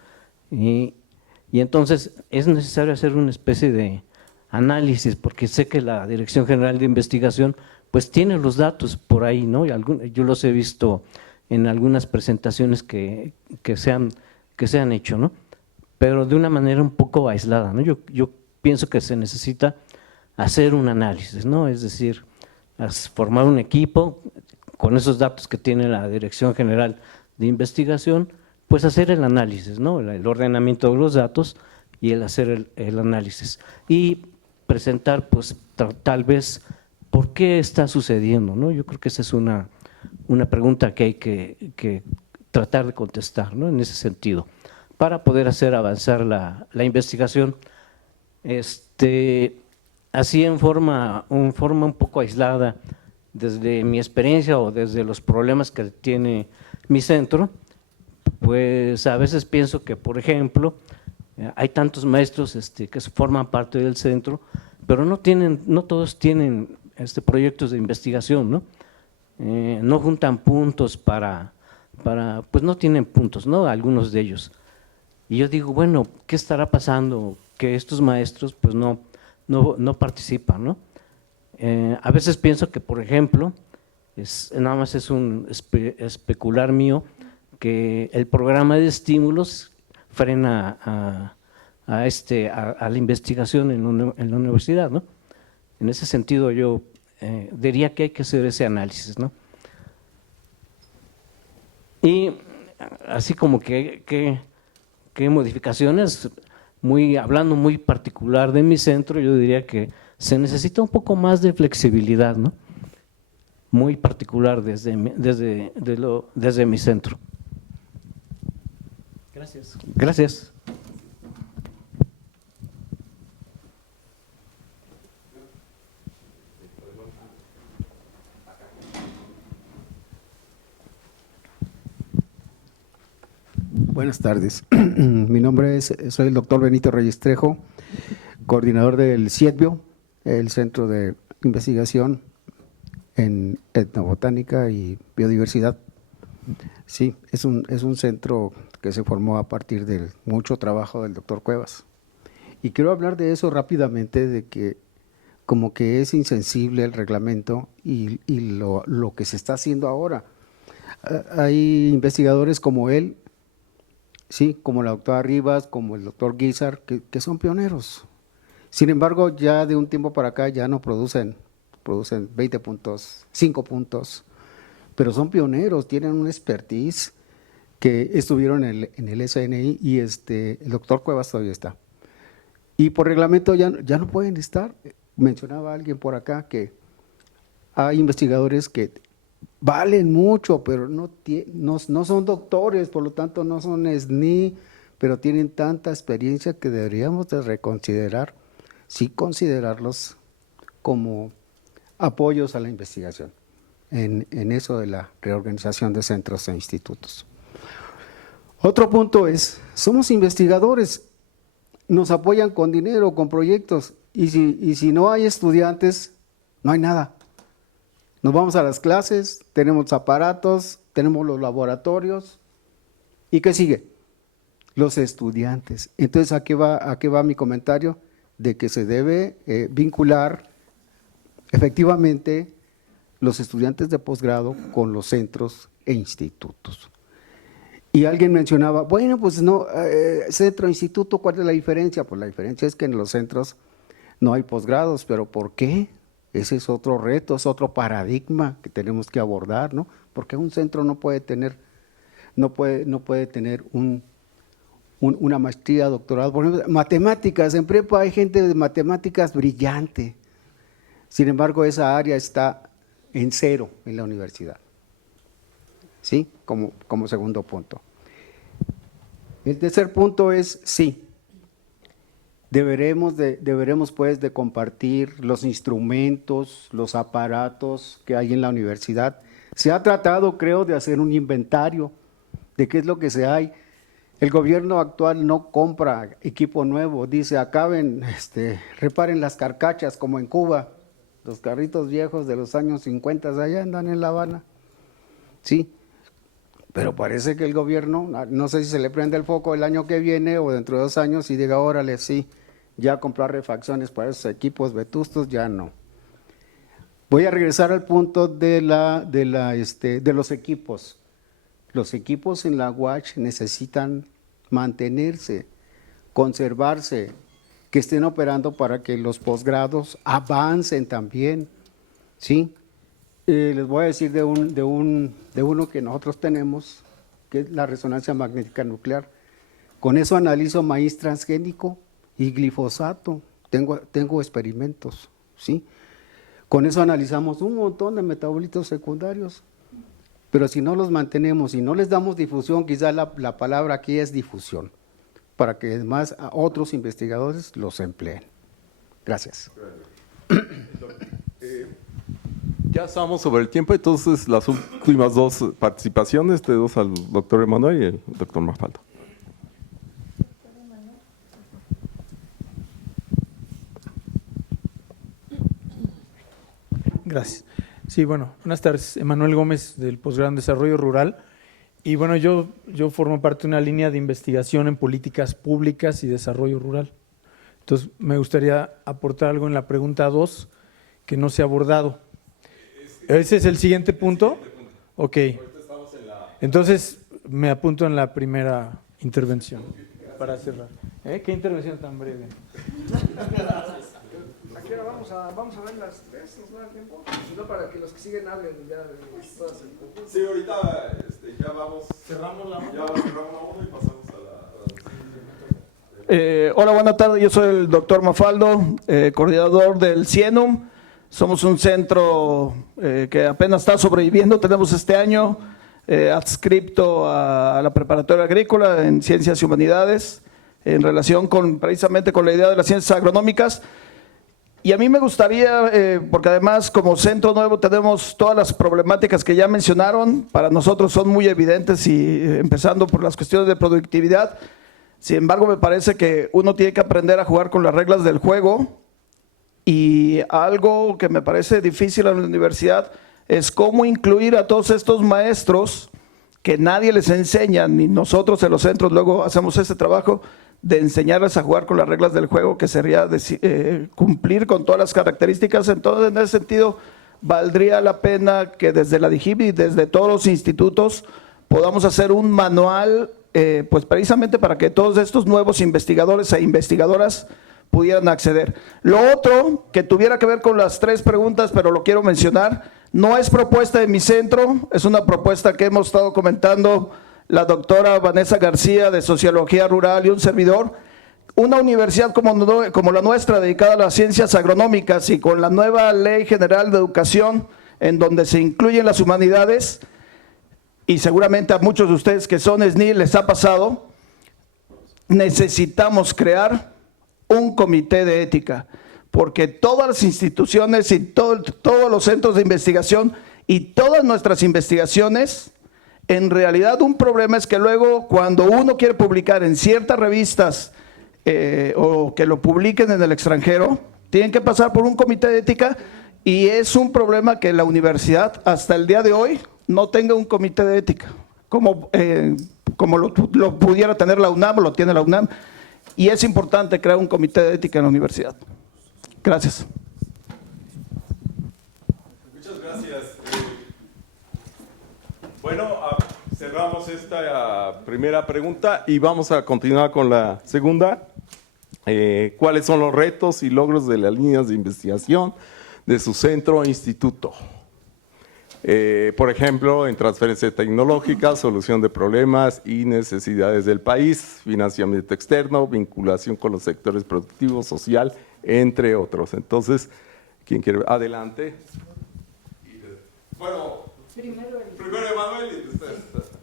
Y entonces es necesario hacer una especie de análisis, porque sé que la Dirección General de Investigación pues tiene los datos por ahí, ¿no? Y yo los he visto en algunas presentaciones que se han hecho, ¿no? Pero de una manera un poco aislada, ¿no? Yo pienso que se necesita hacer un análisis, ¿no? Es decir, formar un equipo con esos datos que tiene la Dirección General de Investigación, pues hacer el análisis, ¿no? El ordenamiento de los datos y el hacer el análisis. Y presentar, pues, tal vez, ¿por qué está sucediendo, no? Yo creo que esa es una pregunta que hay que tratar de contestar, ¿no? En ese sentido, para poder hacer avanzar la investigación. Así en forma un poco aislada, desde mi experiencia o desde los problemas que tiene mi centro, pues a veces pienso que, por ejemplo, hay tantos maestros que forman parte del centro, pero no todos tienen proyectos de investigación, ¿no? No juntan puntos pues no tienen puntos, ¿no? Algunos de ellos. Y yo digo, bueno, ¿qué estará pasando? Que estos maestros pues no no participan, ¿no? A veces pienso que, por ejemplo, nada más es un especular mío, que el programa de estímulos frena a la investigación en la universidad, ¿no? En ese sentido yo diría que hay que hacer ese análisis, ¿no? Y así como que modificaciones, hablando muy particular de mi centro, yo diría que se necesita un poco más de flexibilidad, ¿no? Muy particular desde mi centro. Gracias. Gracias. Buenas tardes. Mi nombre soy el doctor Benito Reyes Trejo, coordinador del CIETBIO, el Centro de Investigación en Etnobotánica y Biodiversidad. Sí, es un centro que se formó a partir de mucho trabajo del doctor Cuevas. Y quiero hablar de eso rápidamente, de que como que es insensible el reglamento y lo que se está haciendo ahora. Hay investigadores como él, sí, como la doctora Rivas, como el doctor Guizar, que son pioneros. Sin embargo, ya de un tiempo para acá ya no producen 20 puntos, 5 puntos, pero son pioneros, tienen un expertise que estuvieron en el SNI y el doctor Cuevas todavía está. Y por reglamento ya no pueden estar. Mencionaba alguien por acá que hay investigadores que valen mucho, pero no son doctores, por lo tanto no son SNI, pero tienen tanta experiencia que deberíamos de reconsiderar, sí considerarlos como apoyos a la investigación en eso de la reorganización de centros e institutos. Otro punto es, somos investigadores, nos apoyan con dinero, con proyectos, y si no hay estudiantes, no hay nada. Nos vamos a las clases, tenemos aparatos, tenemos los laboratorios, ¿y qué sigue? Los estudiantes. Entonces, ¿a qué va mi comentario? De que se debe vincular efectivamente los estudiantes de posgrado con los centros e institutos. Y alguien mencionaba, bueno, pues no, centro e instituto, ¿cuál es la diferencia? Pues la diferencia es que en los centros no hay posgrados, pero ¿por qué? Ese es otro reto, es otro paradigma que tenemos que abordar, ¿no? Porque un centro no puede tener una maestría, doctorado. Por ejemplo, matemáticas, en prepa hay gente de matemáticas brillante. Sin embargo, esa área está en 0 en la universidad. ¿Sí? Como segundo punto. El tercer punto es, sí, deberemos pues de compartir los instrumentos, los aparatos que hay en la universidad. Se ha tratado, creo, de hacer un inventario de qué es lo que se hay. El gobierno actual no compra equipo nuevo, dice reparen las carcachas como en Cuba, los carritos viejos de los años 50 allá andan en La Habana. Sí, pero parece que el gobierno, no sé si se le prende el foco el año que viene o dentro de 2 años y diga, órale, sí, ya comprar refacciones para esos equipos vetustos, ya no. Voy a regresar al punto de los equipos. Los equipos en la UACH necesitan mantenerse, conservarse, que estén operando para que los posgrados avancen también, ¿sí? Les voy a decir de uno que nosotros tenemos, que es la resonancia magnética nuclear. Con eso analizo maíz transgénico y glifosato, tengo experimentos, ¿sí? Con eso analizamos un montón de metabolitos secundarios, pero si no los mantenemos y no les damos difusión, quizás la palabra aquí es difusión, para que además a otros investigadores los empleen. Gracias. Ya estamos sobre el tiempo, entonces las últimas 2 participaciones, de 2 al doctor Emanuel y el doctor Mafalda. Gracias. Sí, bueno, buenas tardes. Emanuel Gómez del Posgrado en Desarrollo Rural. Y bueno, yo formo parte de una línea de investigación en políticas públicas y desarrollo rural. Entonces, me gustaría aportar algo en la pregunta 2 que no se ha abordado. ¿Ese es el siguiente punto? Ok. Entonces, me apunto en la primera intervención para cerrar. ¿Qué intervención tan breve? Aquí ahora vamos a ver las tres, ¿nos da el tiempo? No, para que los que siguen hablen ya de todas el conjunto. Sí, ahorita ya vamos. Cerramos la 1 y pasamos a la... Hola, buenas tardes. Yo soy el doctor Mafaldo, coordinador del CIENUM. Somos un centro que apenas está sobreviviendo. Tenemos este año adscripto a la preparatoria agrícola en Ciencias y Humanidades en relación precisamente con la idea de las ciencias agronómicas. Y a mí me gustaría, porque además como centro nuevo tenemos todas las problemáticas que ya mencionaron, para nosotros son muy evidentes y empezando por las cuestiones de productividad. Sin embargo, me parece que uno tiene que aprender a jugar con las reglas del juego, y algo que me parece difícil en la universidad es cómo incluir a todos estos maestros que nadie les enseña, ni nosotros en los centros luego hacemos ese trabajo de enseñarles a jugar con las reglas del juego, que sería cumplir con todas las características. Entonces, en ese sentido, valdría la pena que desde la DIGIP y desde todos los institutos podamos hacer un manual, pues precisamente para que todos estos nuevos investigadores e investigadoras pudieran acceder. Lo otro que tuviera que ver con las tres preguntas, pero lo quiero mencionar, no es propuesta de mi centro, es una propuesta que hemos estado comentando la doctora Vanessa García de Sociología Rural y un servidor. Una universidad como la nuestra, dedicada a las ciencias agronómicas y con la nueva Ley General de Educación, en donde se incluyen las humanidades, y seguramente a muchos de ustedes que son SNI les ha pasado, necesitamos crear un comité de ética, porque todas las instituciones y todos los centros de investigación y todas nuestras investigaciones, en realidad un problema es que luego cuando uno quiere publicar en ciertas revistas o que lo publiquen en el extranjero, tienen que pasar por un comité de ética, y es un problema que la universidad hasta el día de hoy no tenga un comité de ética, como lo pudiera tener la UNAM, o lo tiene la UNAM. Y es importante crear un comité de ética en la universidad. Gracias. Muchas gracias. Bueno, cerramos esta primera pregunta y vamos a continuar con la segunda. ¿Cuáles son los retos y logros de las líneas de investigación de su centro o instituto? Por ejemplo, en transferencia tecnológica, solución de problemas y necesidades del país, financiamiento externo, vinculación con los sectores productivos, social, entre otros. Entonces, ¿quién quiere? Adelante. Bueno, primero Emanuel y usted.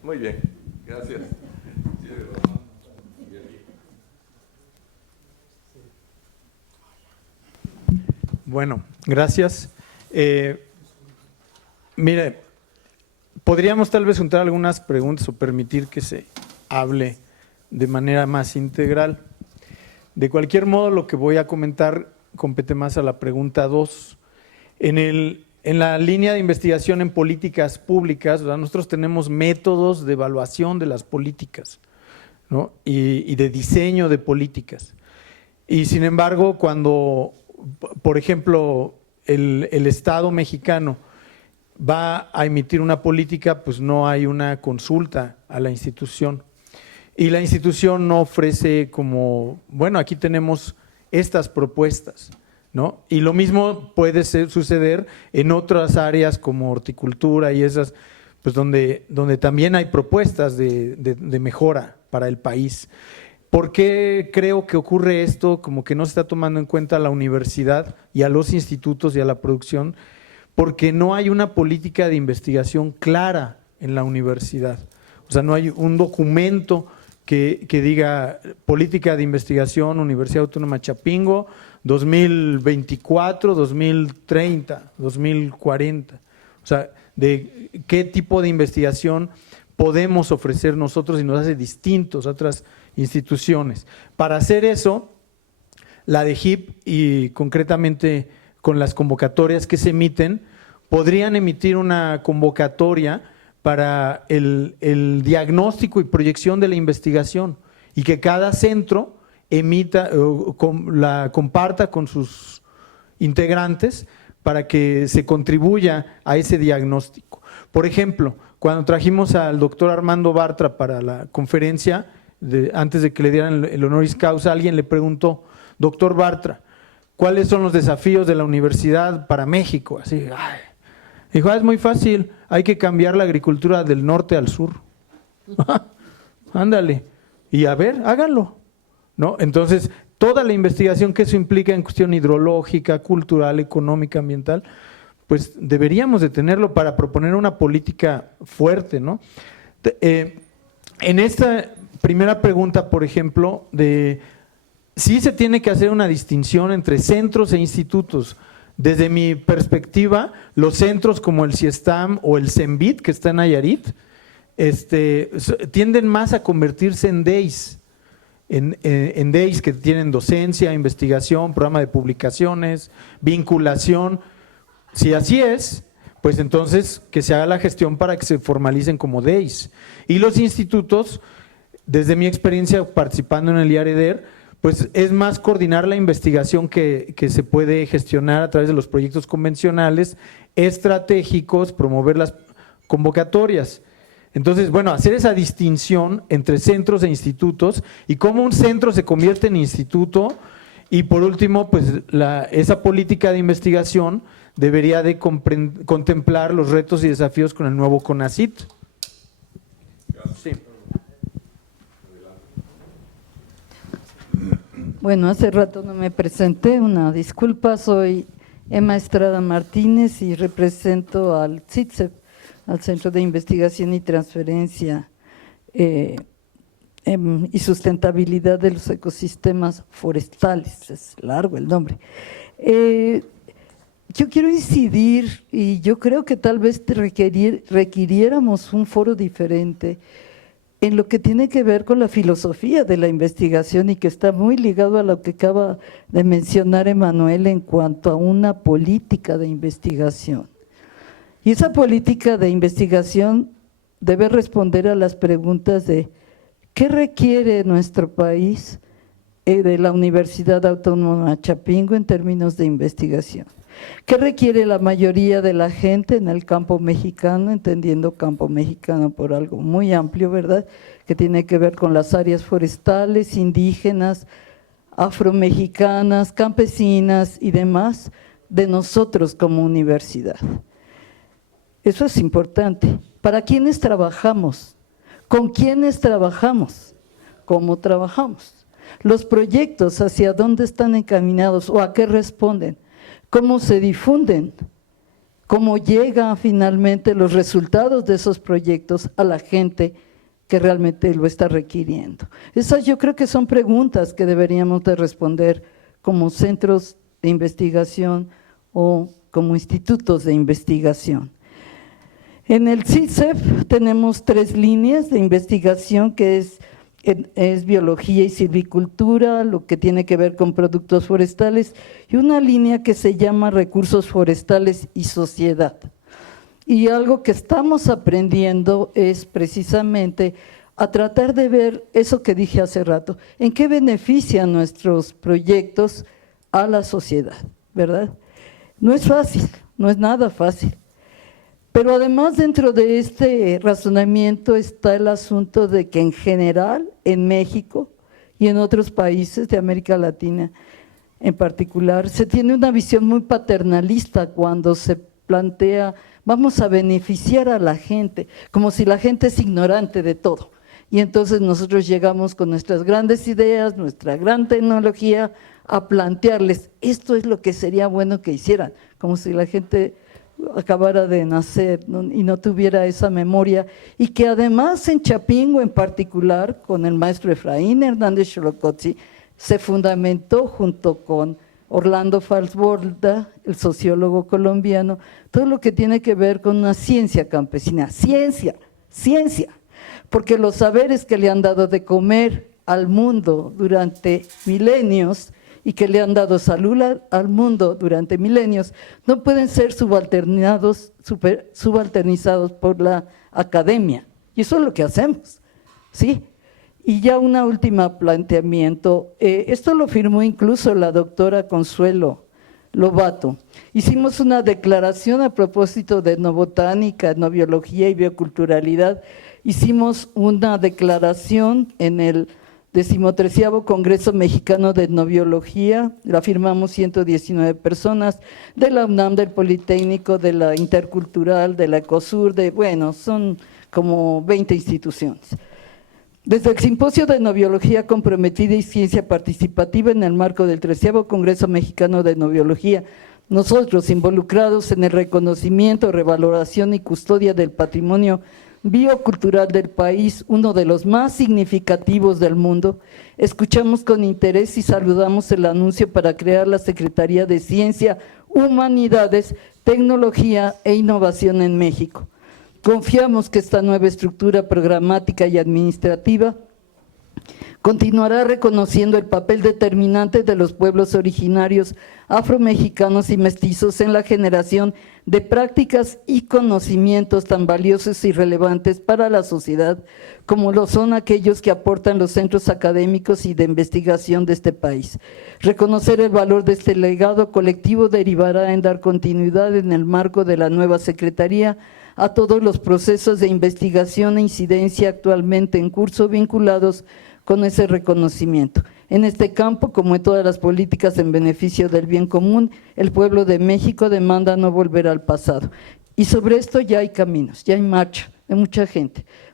Muy bien, gracias. Bueno, gracias. Mire, podríamos tal vez juntar algunas preguntas o permitir que se hable de manera más integral. De cualquier modo, lo que voy a comentar compete más a la pregunta 2. En la línea de investigación en políticas públicas, ¿verdad? Nosotros tenemos métodos de evaluación de las políticas, ¿no? y de diseño de políticas. Y sin embargo, cuando, por ejemplo, el Estado mexicano va a emitir una política, pues no hay una consulta a la institución. Y la institución no ofrece como, bueno, aquí tenemos estas propuestas, ¿no? Y lo mismo puede suceder en otras áreas como horticultura y esas, pues donde también hay propuestas de mejora para el país. ¿Por qué creo que ocurre esto? Como que no se está tomando en cuenta a la universidad y a los institutos y a la producción, porque no hay una política de investigación clara en la universidad. O sea, no hay un documento que diga política de investigación Universidad Autónoma Chapingo 2024, 2030, 2040. O sea, de qué tipo de investigación podemos ofrecer nosotros y nos hace distintos a otras instituciones. Para hacer eso, la DIGIP y concretamente con las convocatorias que se emiten, podrían emitir una convocatoria para el diagnóstico y proyección de la investigación, y que cada centro emita o la comparta con sus integrantes para que se contribuya a ese diagnóstico. Por ejemplo, cuando trajimos al doctor Armando Bartra para la conferencia, antes de que le dieran el honoris causa, alguien le preguntó, doctor Bartra, ¿cuáles son los desafíos de la universidad para México? Así, dijo, es muy fácil, hay que cambiar la agricultura del norte al sur. Ándale, y a ver, háganlo, ¿no? Entonces, toda la investigación que eso implica en cuestión hidrológica, cultural, económica, ambiental, pues deberíamos de tenerlo para proponer una política fuerte, ¿no? En esta primera pregunta, por ejemplo, sí se tiene que hacer una distinción entre centros e institutos. Desde mi perspectiva, los centros como el CIESTAM o el CENVIT, que está en Nayarit, tienden más a convertirse en DEIs, en DEIs que tienen docencia, investigación, programa de publicaciones, vinculación. Si así es, pues entonces que se haga la gestión para que se formalicen como DEIs. Y los institutos, desde mi experiencia participando en el IAREDER, pues es más coordinar la investigación que se puede gestionar a través de los proyectos convencionales, estratégicos, promover las convocatorias. Entonces, bueno, hacer esa distinción entre centros e institutos y cómo un centro se convierte en instituto y por último, pues esa política de investigación debería de contemplar los retos y desafíos con el nuevo CONACYT. Sí. Bueno, hace rato no me presenté, una disculpa, soy Emma Estrada Martínez y represento al CITSEP, al Centro de Investigación y Transferencia y Sustentabilidad de los Ecosistemas Forestales, es largo el nombre. Yo quiero incidir, y yo creo que tal vez requiriéramos un foro diferente en lo que tiene que ver con la filosofía de la investigación y que está muy ligado a lo que acaba de mencionar Emanuel en cuanto a una política de investigación. Y esa política de investigación debe responder a las preguntas de ¿qué requiere nuestro país de la Universidad Autónoma Chapingo en términos de investigación? ¿Qué requiere la mayoría de la gente en el campo mexicano, entendiendo campo mexicano por algo muy amplio, ¿verdad?, que tiene que ver con las áreas forestales, indígenas, afromexicanas, campesinas y demás, de nosotros como universidad. Eso es importante. ¿Para quiénes trabajamos? ¿Con quiénes trabajamos? ¿Cómo trabajamos? Los proyectos, ¿hacia dónde están encaminados o a qué responden? ¿Cómo se difunden? ¿Cómo llegan finalmente los resultados de esos proyectos a la gente que realmente lo está requiriendo? Esas yo creo que son preguntas que deberíamos de responder como centros de investigación o como institutos de investigación. En el CITSEP tenemos 3 líneas de investigación que es biología y silvicultura, lo que tiene que ver con productos forestales, y una línea que se llama recursos forestales y sociedad. Y algo que estamos aprendiendo es precisamente a tratar de ver eso que dije hace rato, en qué benefician nuestros proyectos a la sociedad, ¿verdad? No es fácil, no es nada fácil. Pero además dentro de este razonamiento está el asunto de que en general en México y en otros países de América Latina en particular se tiene una visión muy paternalista cuando se plantea vamos a beneficiar a la gente, como si la gente es ignorante de todo. Y entonces nosotros llegamos con nuestras grandes ideas, nuestra gran tecnología a plantearles esto es lo que sería bueno que hicieran, como si la gente acabara de nacer, ¿no?, y no tuviera esa memoria, y que además en Chapingo en particular, con el maestro Efraín Hernández Xolocotzi, se fundamentó junto con Orlando Falsborda, el sociólogo colombiano, todo lo que tiene que ver con una ciencia campesina, ciencia, porque los saberes que le han dado de comer al mundo durante milenios y que le han dado salud al mundo durante milenios, no pueden ser subalternizados por la academia. Y eso es lo que hacemos, ¿sí? Y ya una última planteamiento, esto lo firmó incluso la doctora Consuelo Lobato. Hicimos una declaración a propósito de etnobotánica, etnobiología y bioculturalidad. Hicimos una declaración en el 13º Congreso Mexicano de Etnobiología, la firmamos 119 personas, de la UNAM, del Politécnico, de la Intercultural, de la ECOSUR, bueno, son como 20 instituciones. Desde el Simposio de Etnobiología Comprometida y Ciencia Participativa en el marco del 13º Congreso Mexicano de Etnobiología, nosotros involucrados en el reconocimiento, revaloración y custodia del patrimonio biocultural del país, uno de los más significativos del mundo, escuchamos con interés y saludamos el anuncio para crear la Secretaría de Ciencia, Humanidades, Tecnología e Innovación en México. Confiamos que esta nueva estructura programática y administrativa continuará reconociendo el papel determinante de los pueblos originarios afromexicanos y mestizos en la generación de prácticas y conocimientos tan valiosos y relevantes para la sociedad como lo son aquellos que aportan los centros académicos y de investigación de este país. Reconocer el valor de este legado colectivo derivará en dar continuidad en el marco de la nueva Secretaría a todos los procesos de investigación e incidencia actualmente en curso vinculados con ese reconocimiento. En este campo, como en todas las políticas en beneficio del bien común, el pueblo de México demanda no volver al pasado. Y sobre esto ya hay caminos, ya hay marcha de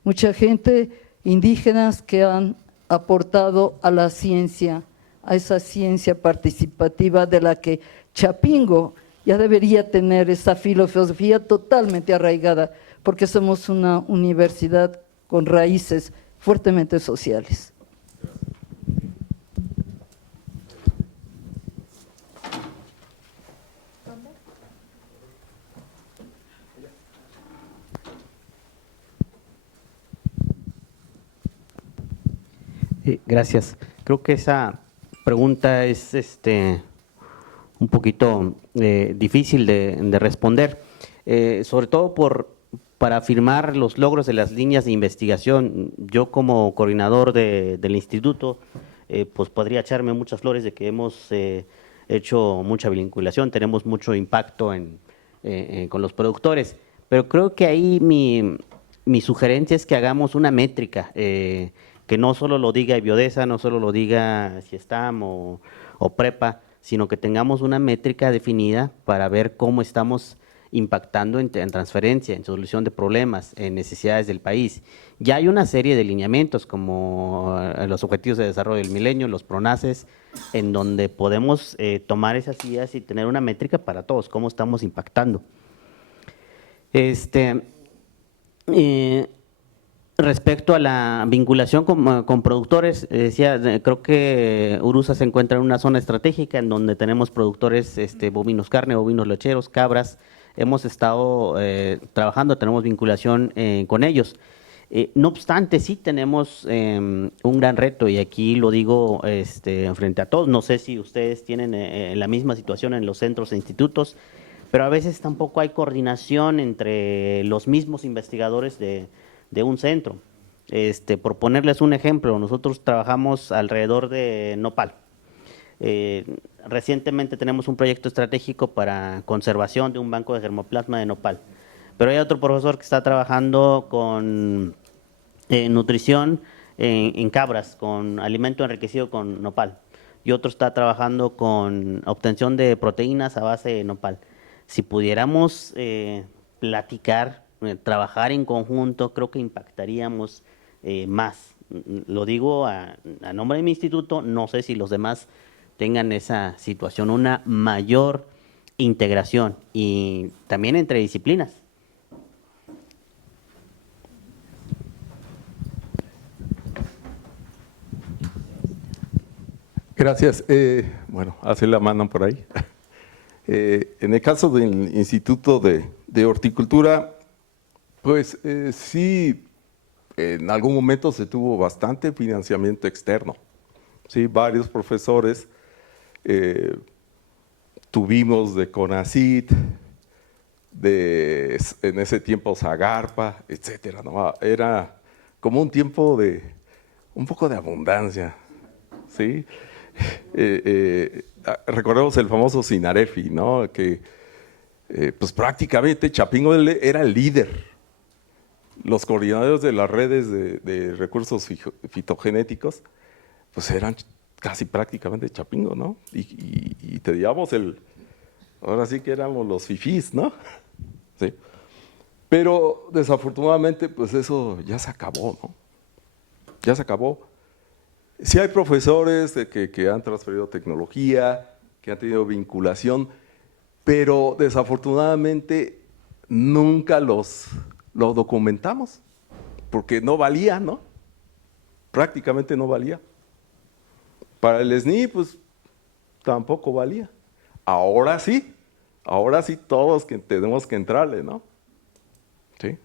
mucha gente indígenas que han aportado a la ciencia, a esa ciencia participativa de la que Chapingo ya debería tener esa filosofía totalmente arraigada, porque somos una universidad con raíces fuertemente sociales. Gracias. Creo que esa pregunta es un poquito difícil de responder, sobre todo para afirmar los logros de las líneas de investigación. Yo como coordinador del instituto, pues podría echarme muchas flores de que hemos hecho mucha vinculación, tenemos mucho impacto con los productores, pero creo que ahí mi sugerencia es que hagamos una métrica, que no solo lo diga Biodesa, no solo lo diga CIESTAM o Prepa, sino que tengamos una métrica definida para ver cómo estamos impactando en transferencia, en solución de problemas, en necesidades del país. Ya hay una serie de lineamientos como los Objetivos de Desarrollo del Milenio, los PRONACES, en donde podemos tomar esas ideas y tener una métrica para todos, cómo estamos impactando. Respecto a la vinculación con productores, decía, creo que Urusa se encuentra en una zona estratégica en donde tenemos productores bovinos carne, bovinos lecheros, cabras. Hemos estado trabajando, tenemos vinculación con ellos. No obstante, sí tenemos un gran reto, y aquí lo digo frente a todos. No sé si ustedes tienen la misma situación en los centros e institutos, pero a veces tampoco hay coordinación entre los mismos investigadores de un centro. Por ponerles un ejemplo, nosotros trabajamos alrededor de nopal. Recientemente tenemos un proyecto estratégico para conservación de un banco de germoplasma de nopal, pero hay otro profesor que está trabajando con nutrición en cabras, con alimento enriquecido con nopal, y otro está trabajando con obtención de proteínas a base de nopal. Si pudiéramos platicar, trabajar en conjunto, creo que impactaríamos más. Lo digo a nombre de mi instituto, no sé si los demás tengan esa situación, una mayor integración y también entre disciplinas. Gracias. Bueno, hace la mano por ahí. En el caso del Instituto de Horticultura, pues sí, en algún momento se tuvo bastante financiamiento externo. Sí, varios profesores tuvimos de CONACYT, en ese tiempo Zagarpa, etcétera, ¿no? Era como un tiempo de un poco de abundancia, ¿sí? Recordemos el famoso Sinarefi, ¿no? Que pues prácticamente Chapingo era el líder. Los coordinadores de las redes de recursos fitogenéticos, pues eran casi prácticamente Chapingo, ¿no? Y te digamos, ahora sí que éramos los fifís, ¿no? Sí. Pero desafortunadamente, pues eso ya se acabó, ¿no? Ya se acabó. Sí hay profesores que han transferido tecnología, que han tenido vinculación, pero desafortunadamente nunca lo documentamos, porque no valía, ¿no? Prácticamente no valía. Para el SNI, pues tampoco valía. Ahora sí todos que tenemos que entrarle, ¿no? Sí.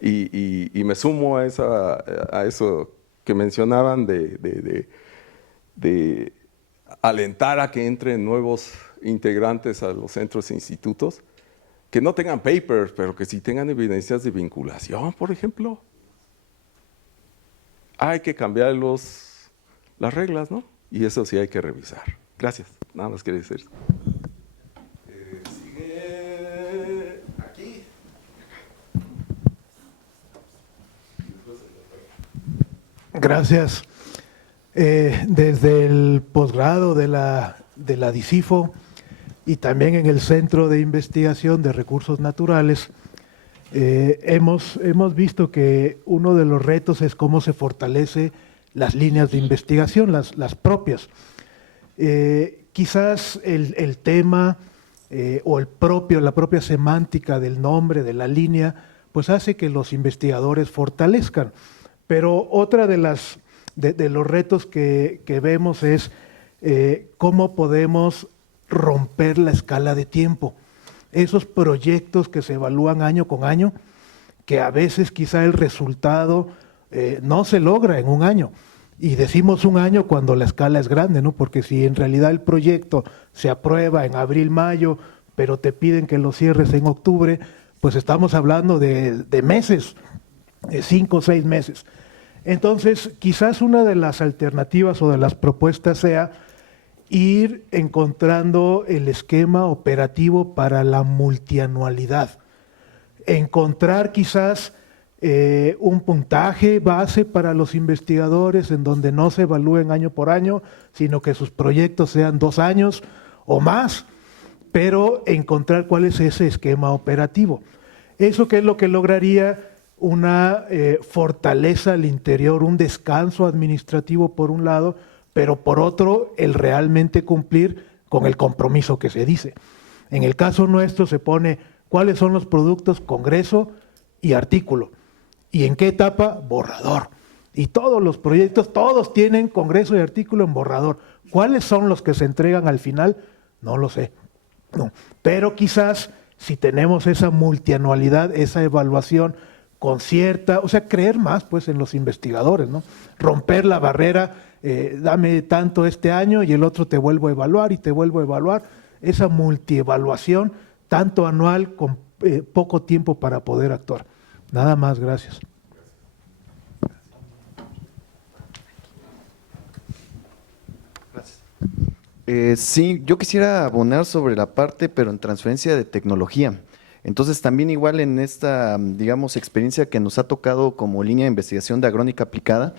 Y me sumo a eso que mencionaban de alentar a que entren nuevos integrantes a los centros e institutos, que no tengan papers, pero que sí tengan evidencias de vinculación, por ejemplo. Hay que cambiar las reglas, ¿no? Y eso sí hay que revisar. Gracias. Nada más quería decir. Sigue aquí. Gracias. Desde el posgrado de la DICIFO y también en el Centro de Investigación de Recursos Naturales, hemos visto que uno de los retos es cómo se fortalece las líneas de investigación, las propias. Quizás el tema o la propia semántica del nombre, de la línea, pues hace que los investigadores fortalezcan. Pero otra de los retos que vemos es cómo podemos romper la escala de tiempo. Esos proyectos que se evalúan año con año, que a veces quizá el resultado no se logra en un año. Y decimos un año cuando la escala es grande, ¿no? Porque si en realidad el proyecto se aprueba en abril, mayo, pero te piden que lo cierres en octubre, pues estamos hablando de meses, 5 o 6 meses. Entonces, quizás una de las alternativas o de las propuestas sea ir encontrando el esquema operativo para la multianualidad. Encontrar quizás un puntaje base para los investigadores en donde no se evalúen año por año, sino que sus proyectos sean 2 años o más, pero encontrar cuál es ese esquema operativo. ¿Eso qué es lo que lograría? Una fortaleza al interior, un descanso administrativo por un lado, pero por otro el realmente cumplir con el compromiso que se dice. En el caso nuestro se pone cuáles son los productos, congreso y artículo. ¿Y en qué etapa? Borrador. Y todos los proyectos, todos tienen congreso y artículo en borrador. ¿Cuáles son los que se entregan al final? No lo sé. No. Pero quizás si tenemos esa multianualidad, esa evaluación con cierta, o sea, creer más pues en los investigadores, ¿no? Romper la barrera, dame tanto este año y el otro te vuelvo a evaluar y te vuelvo a evaluar. Esa multievaluación, tanto anual con poco tiempo para poder actuar. Nada más, gracias. Sí, yo quisiera abonar sobre la parte, pero en transferencia de tecnología. Entonces, también igual en esta, digamos, experiencia que nos ha tocado como línea de investigación de agrónica aplicada,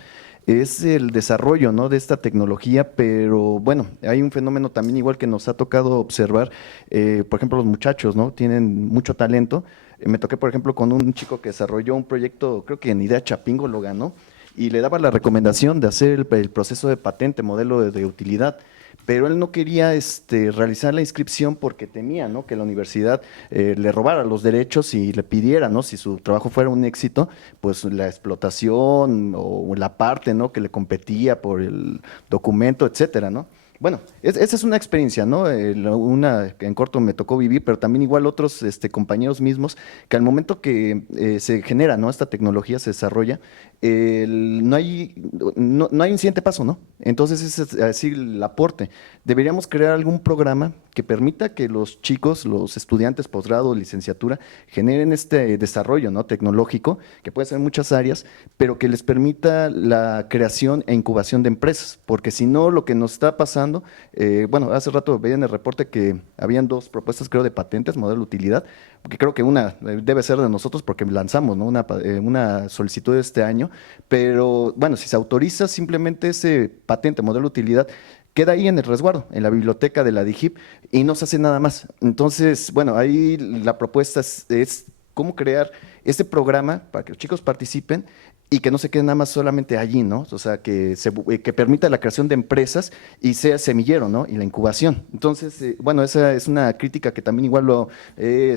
es el desarrollo, ¿no?, de esta tecnología, pero bueno, hay un fenómeno también igual que nos ha tocado observar, por ejemplo, los muchachos, ¿no?, tienen mucho talento. Me toqué, por ejemplo, con un chico que desarrolló un proyecto, creo que en Idea Chapingo lo ganó, y le daba la recomendación de hacer el proceso de patente, modelo de utilidad. Pero él no quería realizar la inscripción porque temía, ¿no?, que la universidad le robara los derechos y le pidiera, ¿no?, si su trabajo fuera un éxito, pues la explotación o la parte, ¿no?, que le competía por el documento, etcétera, ¿no? Bueno, esa es una experiencia, ¿no? Una que en corto me tocó vivir, pero también igual otros compañeros mismos, que al momento que se genera, ¿no?, esta tecnología se desarrolla, no hay un siguiente paso, ¿no? Entonces ese es así el aporte. Deberíamos crear algún programa que permita que los chicos, los estudiantes, posgrado, licenciatura, generen este desarrollo, ¿no?, tecnológico, que puede ser en muchas áreas, pero que les permita la creación e incubación de empresas, porque si no, lo que nos está pasando, bueno, hace rato veía en el reporte que habían 2 propuestas, creo, de patentes, modelo de utilidad, porque creo que una debe ser de nosotros porque lanzamos, ¿no?, una solicitud de este año, pero bueno, si se autoriza simplemente ese patente, modelo de utilidad, queda ahí en el resguardo, en la biblioteca de la DIGIP y no se hace nada más. Entonces, bueno, ahí la propuesta es cómo crear este programa para que los chicos participen y que no se queden nada más solamente allí, ¿no? O sea, que permita la creación de empresas y sea semillero, ¿no?, y la incubación. Entonces, bueno, esa es una crítica que también igual lo he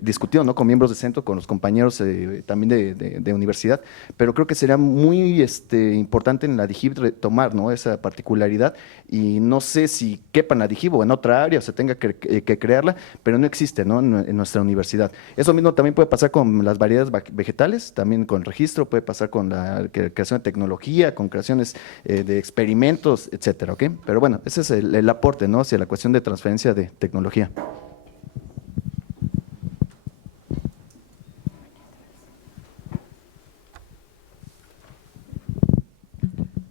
discutido, ¿no?, con miembros de centro, con los compañeros también de universidad, pero creo que sería muy importante en la DIGIP retomar, ¿no?, esa particularidad, y no sé si quepa en la DIGIP o en otra área, o se tenga que crearla, pero no existe, ¿no?, en nuestra universidad. Eso mismo también puede pasar con las variedades vegetales, también con el registro, puede pasar con la creación de tecnología, con creaciones de experimentos, etcétera, ¿ok? Pero bueno, ese es el aporte, ¿no?, hacia la cuestión de transferencia de tecnología.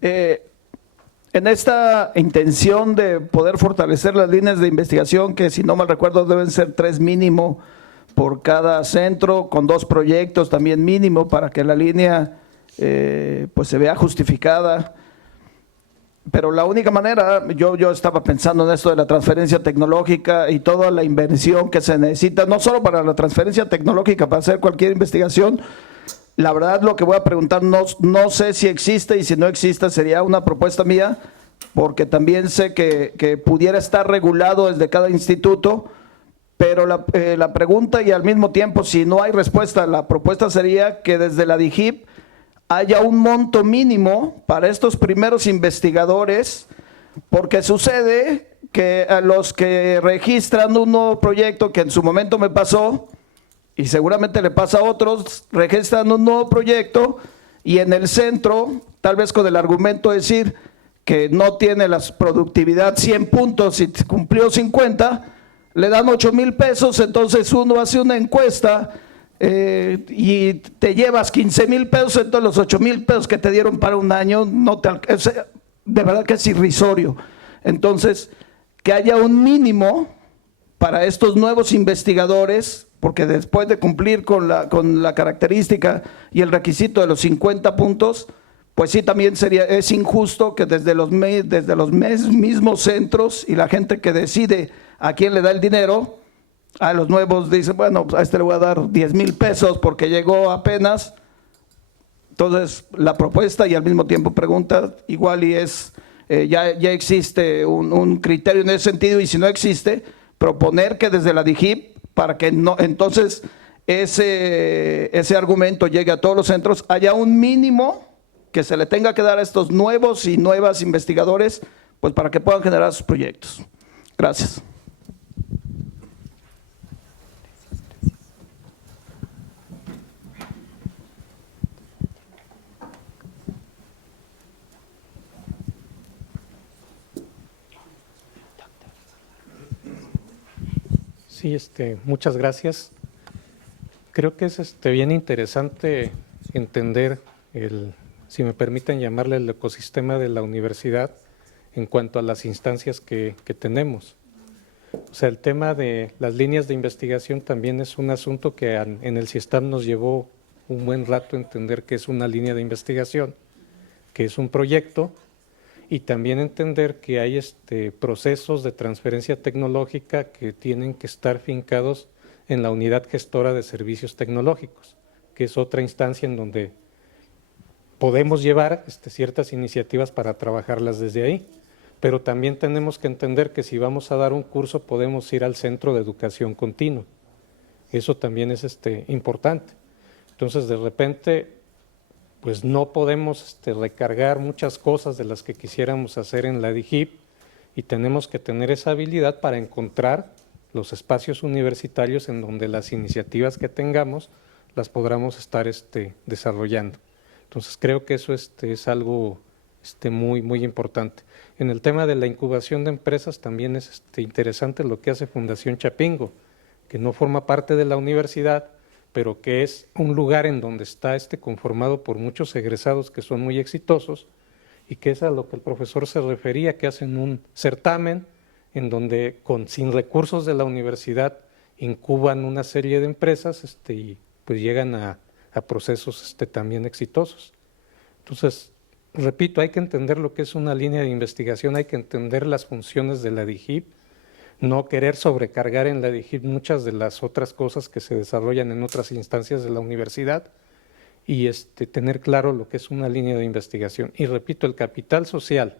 En esta intención de poder fortalecer las líneas de investigación, que si no mal recuerdo deben ser 3 mínimo por cada centro, con 2 proyectos también mínimo para que la línea pues se vea justificada. Pero la única manera, yo estaba pensando en esto de la transferencia tecnológica y toda la inversión que se necesita, no solo para la transferencia tecnológica, para hacer cualquier investigación. La verdad, lo que voy a preguntar, no sé si existe, y si no existe sería una propuesta mía, porque también sé que pudiera estar regulado desde cada instituto, pero la pregunta, y al mismo tiempo, si no hay respuesta, la propuesta sería que desde la DIGIP haya un monto mínimo para estos primeros investigadores, porque sucede que a los que registran un nuevo proyecto, que en su momento me pasó, y seguramente le pasa a otros, registran un nuevo proyecto y en el centro, tal vez con el argumento de decir que no tiene la productividad 100 puntos y cumplió 50, le dan 8,000 pesos, entonces uno hace una encuesta y te llevas 15,000 pesos, entonces los 8,000 pesos que te dieron para un año, no te alcanza, de verdad que es irrisorio. Entonces, que haya un mínimo para estos nuevos investigadores, porque después de cumplir con la característica y el requisito de los 50 puntos, pues sí, también es injusto que desde los mismos centros y la gente que decide a quién le da el dinero, a los nuevos dicen, bueno, a este le voy a dar 10,000 pesos porque llegó apenas. Entonces, la propuesta y al mismo tiempo pregunta, igual y es, ya existe un criterio en ese sentido, y si no existe, proponer que desde la DIGIP, para que no, entonces ese argumento llegue a todos los centros, haya un mínimo que se le tenga que dar a estos nuevos y nuevas investigadores, pues para que puedan generar sus proyectos. Gracias. Sí, muchas gracias. Creo que es bien interesante entender si me permiten llamarle, el ecosistema de la universidad en cuanto a las instancias que tenemos. O sea, el tema de las líneas de investigación también es un asunto que en el CIESTAM nos llevó un buen rato entender que es una línea de investigación, que es un proyecto, y también entender que hay procesos de transferencia tecnológica que tienen que estar fincados en la unidad gestora de servicios tecnológicos, que es otra instancia en donde podemos llevar ciertas iniciativas para trabajarlas desde ahí. Pero también tenemos que entender que si vamos a dar un curso podemos ir al centro de educación continua. Eso también es importante. Entonces, de repente, pues no podemos recargar muchas cosas de las que quisiéramos hacer en la DIGIP, y tenemos que tener esa habilidad para encontrar los espacios universitarios en donde las iniciativas que tengamos las podamos estar desarrollando. Entonces creo que eso es algo muy importante. En el tema de la incubación de empresas también es interesante lo que hace Fundación Chapingo, que no forma parte de la universidad, pero que es un lugar en donde está conformado por muchos egresados que son muy exitosos, y que es a lo que el profesor se refería, que hacen un certamen en donde sin recursos de la universidad incuban una serie de empresas y pues llegan a procesos también exitosos. Entonces, repito, hay que entender lo que es una línea de investigación, hay que entender las funciones de la DIGIP, no querer sobrecargar en la DIGIP muchas de las otras cosas que se desarrollan en otras instancias de la universidad, y tener claro lo que es una línea de investigación. Y repito, el capital social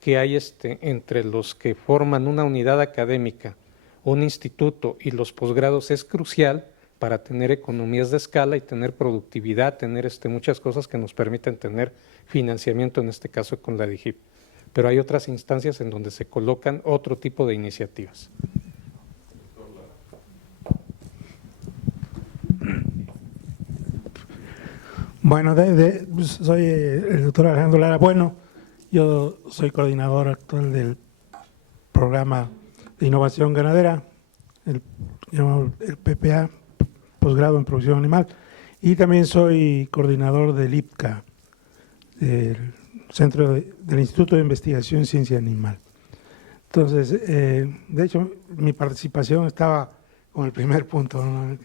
que hay entre los que forman una unidad académica, un instituto y los posgrados es crucial para tener economías de escala y tener productividad, tener muchas cosas que nos permiten tener financiamiento, en este caso con la DIGIP. Pero hay otras instancias en donde se colocan otro tipo de iniciativas. Bueno, soy el doctor Alejandro Lara. Bueno, yo soy coordinador actual del programa de innovación ganadera, el PPA, posgrado en producción animal, y también soy coordinador del IPCA, del del Instituto de Investigación Ciencia Animal. Entonces, de hecho, mi participación estaba con el primer punto, ¿no?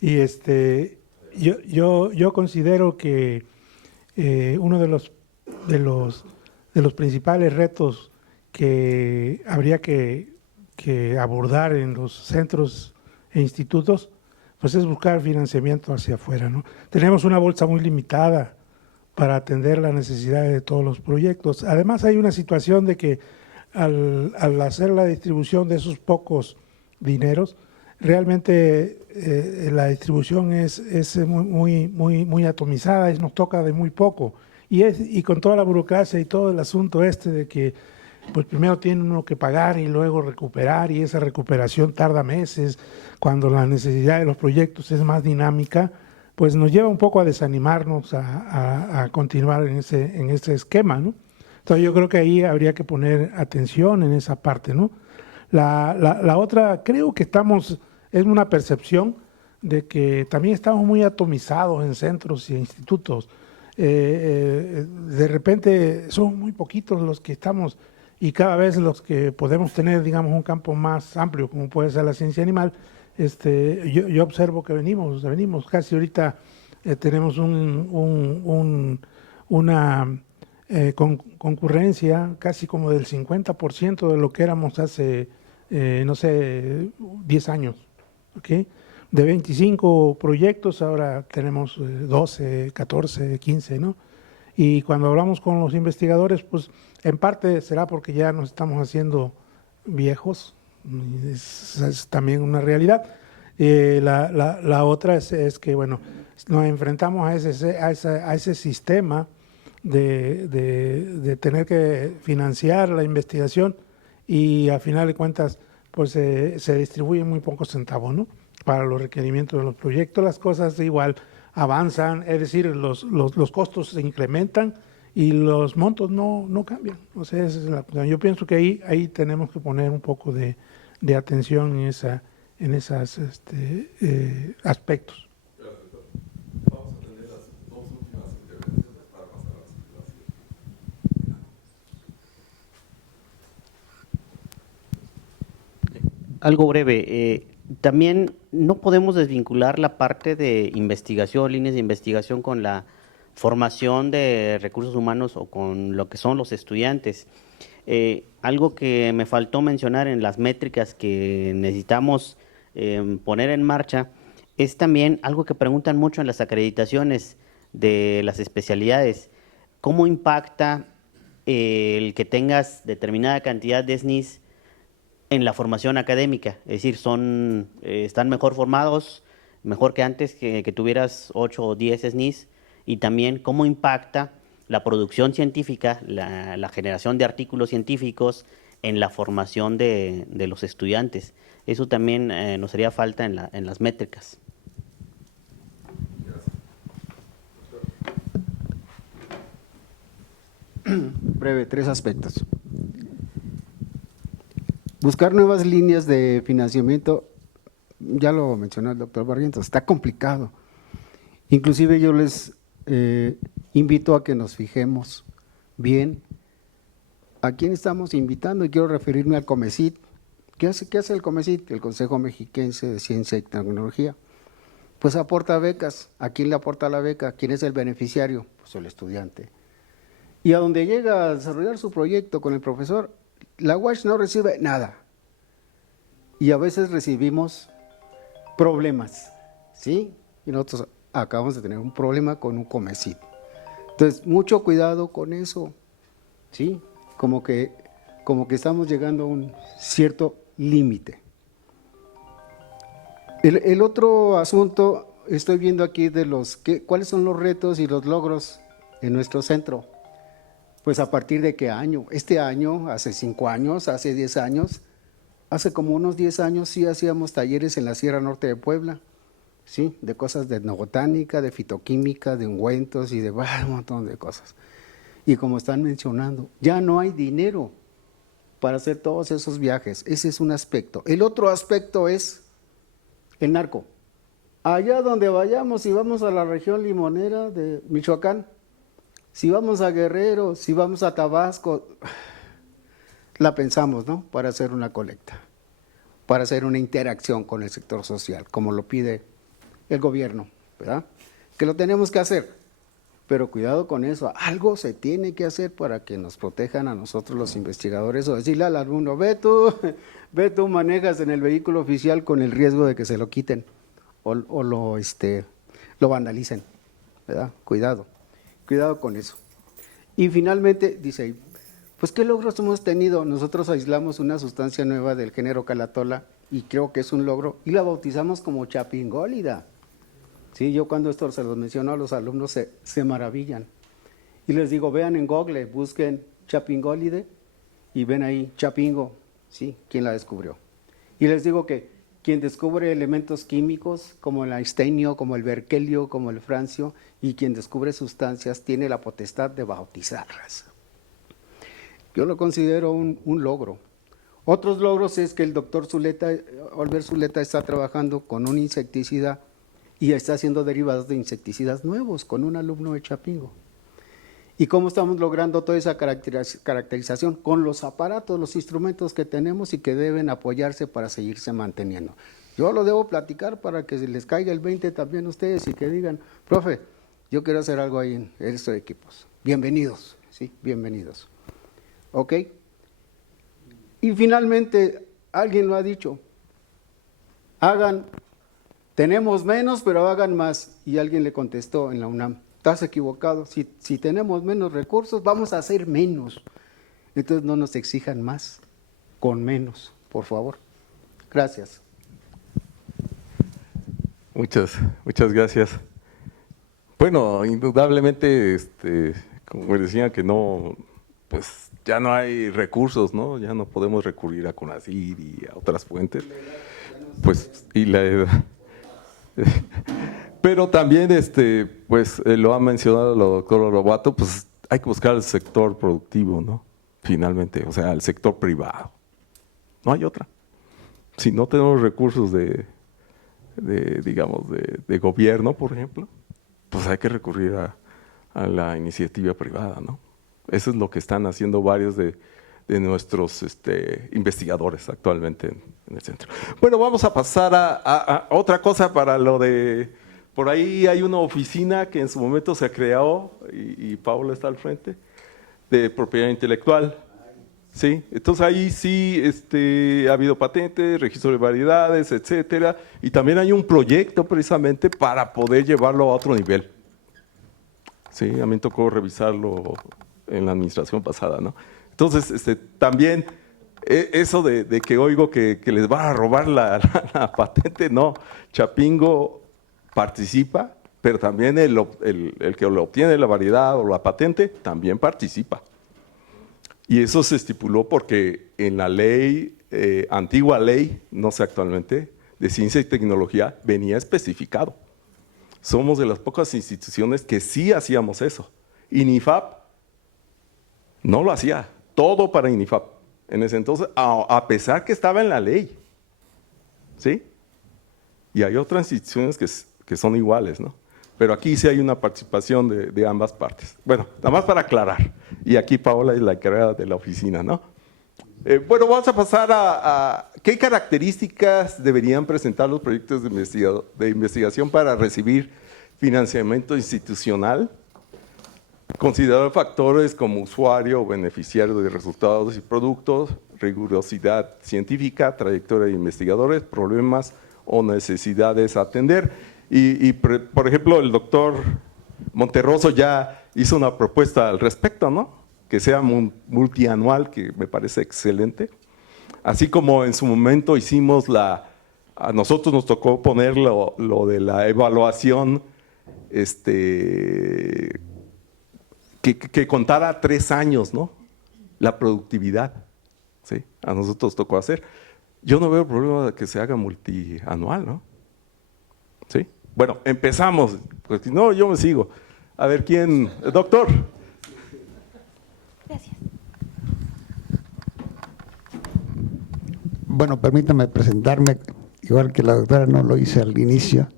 Y yo considero que uno de los principales retos que habría que abordar en los centros e institutos, pues es buscar financiamiento hacia afuera, ¿no? Tenemos una bolsa muy limitada para atender las necesidades de todos los proyectos. Además, hay una situación de que al hacer la distribución de esos pocos dineros, realmente la distribución es muy atomizada y nos toca de muy poco. Y con toda la burocracia y todo el asunto de que pues primero tiene uno que pagar y luego recuperar, y esa recuperación tarda meses, cuando la necesidad de los proyectos es más dinámica, pues nos lleva un poco a desanimarnos a continuar en ese esquema, ¿no? Entonces yo creo que ahí habría que poner atención en esa parte, ¿no? La otra, creo que es una percepción de que también estamos muy atomizados en centros y institutos. De repente son muy poquitos los que estamos, y cada vez los que podemos tener, digamos, un campo más amplio, como puede ser la ciencia animal. Yo observo que venimos casi ahorita, tenemos una concurrencia casi como del 50% de lo que éramos hace, 10 años. ¿Okay? De 25 proyectos ahora tenemos 12, 14, 15, ¿no? Y cuando hablamos con los investigadores, pues en parte será porque ya nos estamos haciendo viejos, es también una realidad. La otra es que, bueno, nos enfrentamos a ese sistema de tener que financiar la investigación, y a final de cuentas pues se distribuyen muy pocos centavos, ¿no? Para los requerimientos de los proyectos. Las cosas igual avanzan, es decir, los costos se incrementan y los montos no cambian. O sea, esa es yo pienso que ahí tenemos que poner un poco de atención en esos aspectos. Vamos a tener las dos últimas intervenciones para pasar a la siguiente. Algo breve. También no podemos desvincular la parte de investigación, líneas de investigación, con la formación de recursos humanos o con lo que son los estudiantes. Algo que me faltó mencionar en las métricas que necesitamos poner en marcha es también algo que preguntan mucho en las acreditaciones de las especialidades. ¿Cómo impacta el que tengas determinada cantidad de SNIs en la formación académica? Es decir, están mejor formados, mejor que antes que tuvieras 8 o 10 SNIs, y también cómo impacta la producción científica, la generación de artículos científicos en la formación de los estudiantes. Eso también nos haría falta en las métricas. breve, 3 aspectos. Buscar nuevas líneas de financiamiento, ya lo mencionó el doctor Barrientos, está complicado. Inclusive yo les invito a que nos fijemos bien a quién estamos invitando, y quiero referirme al COMECIT. ¿Qué hace el COMECIT? El Consejo Mexiquense de Ciencia y Tecnología. Pues aporta becas. ¿A quién le aporta la beca? ¿Quién es el beneficiario? Pues el estudiante. Y a donde llega a desarrollar su proyecto con el profesor, la UASH no recibe nada. Y a veces recibimos problemas, ¿sí? Y nosotros acabamos de tener un problema con un COMECIT. Entonces, mucho cuidado con eso, ¿sí? Como que estamos llegando a un cierto límite. El otro asunto, estoy viendo aquí de cuáles son los retos y los logros en nuestro centro. Pues a partir de qué año. Este año, hace 5 años, hace 10 años, hace como unos 10 años sí hacíamos talleres en la Sierra Norte de Puebla, ¿sí? De cosas de etnobotánica, de fitoquímica, de ungüentos y de un montón de cosas. Y como están mencionando, ya no hay dinero para hacer todos esos viajes. Ese es un aspecto. El otro aspecto es el narco. Allá donde vayamos, si vamos a la región limonera de Michoacán, si vamos a Guerrero, si vamos a Tabasco, la pensamos, ¿no? Para hacer una colecta, para hacer una interacción con el sector social, como lo pide el gobierno, ¿verdad? Que lo tenemos que hacer, pero cuidado con eso, algo se tiene que hacer para que nos protejan a nosotros los investigadores, o decirle al alumno, ve tú manejas en el vehículo oficial con el riesgo de que se lo quiten o lo vandalicen, ¿verdad? Cuidado con eso. Y finalmente, dice ahí, pues ¿qué logros hemos tenido? Nosotros aislamos una sustancia nueva del género calatola y creo que es un logro, y la bautizamos como chapingólida. Sí, yo cuando esto se los menciono a los alumnos se maravillan. Y les digo, vean en Google, busquen chapingólide y ven ahí chapingo, ¿sí? ¿Quién la descubrió? Y les digo que quien descubre elementos químicos como el einsteinio, como el berkelio, como el francio, y quien descubre sustancias tiene la potestad de bautizarlas. Yo lo considero un logro. Otros logros es que el doctor Oliver Zuleta está trabajando con un insecticida y está haciendo derivados de insecticidas nuevos con un alumno de Chapingo. ¿Y cómo estamos logrando toda esa caracterización? Con los aparatos, los instrumentos que tenemos y que deben apoyarse para seguirse manteniendo. Yo lo debo platicar para que les caiga el 20 también a ustedes y que digan, profe, yo quiero hacer algo ahí en estos equipos. Bienvenidos, sí, bienvenidos. ¿Ok? Y finalmente, alguien lo ha dicho, tenemos menos, pero hagan más. Y alguien le contestó en la UNAM, estás equivocado, si tenemos menos recursos, vamos a hacer menos. Entonces no nos exijan más, con menos, por favor. Gracias. Muchas gracias. Bueno, indudablemente, como decían que no, pues ya no hay recursos, ¿no? Ya no podemos recurrir a CONACYT y a otras fuentes. Pues, y la edad. Pero también, pues lo ha mencionado el doctor Lobato, pues hay que buscar el sector productivo, ¿no? Finalmente, o sea, el sector privado. No hay otra. Si no tenemos recursos digamos, de gobierno, por ejemplo, pues hay que recurrir a la iniciativa privada, ¿no? Eso es lo que están haciendo varios de nuestros investigadores actualmente en el centro. Bueno, vamos a pasar a otra cosa para lo de... Por ahí hay una oficina que en su momento se creó, y Pablo está al frente, de propiedad intelectual. Sí, entonces ahí sí ha habido patentes, registro de variedades, etcétera, y también hay un proyecto precisamente para poder llevarlo a otro nivel. Sí, a mí me tocó revisarlo en la administración pasada, ¿no? Entonces, también eso de que oigo que les van a robar la patente, no. Chapingo participa, pero también el que lo obtiene la variedad o la patente también participa. Y eso se estipuló porque en la ley, antigua ley, no sé actualmente, de ciencia y tecnología, venía especificado. Somos de las pocas instituciones que sí hacíamos eso. INIFAP No lo hacía, todo para INIFAP. En ese entonces, a pesar que estaba en la ley. ¿Sí? Y hay otras instituciones que son iguales, ¿no? Pero aquí sí hay una participación de ambas partes. Bueno, nada más para aclarar. Y aquí Paola es la encargada de la oficina, ¿no? Bueno, vamos a pasar a qué características deberían presentar los proyectos de investigación para recibir financiamiento institucional, considerar factores como usuario o beneficiario de resultados y productos, rigurosidad científica, trayectoria de investigadores, problemas o necesidades a atender. Por ejemplo, el doctor Monterroso ya hizo una propuesta al respecto, ¿no? Que sea multianual, que me parece excelente. Así como en su momento hicimos a nosotros nos tocó poner lo de la evaluación, que contara 3 años, ¿no? La productividad, ¿sí? A nosotros tocó hacer. Yo no veo problema de que se haga multianual, ¿no? ¿Sí? Bueno, empezamos, pues si no, yo me sigo. A ver, ¿quién? Doctor. Gracias. Bueno, permítame presentarme, igual que la doctora no lo hice al inicio,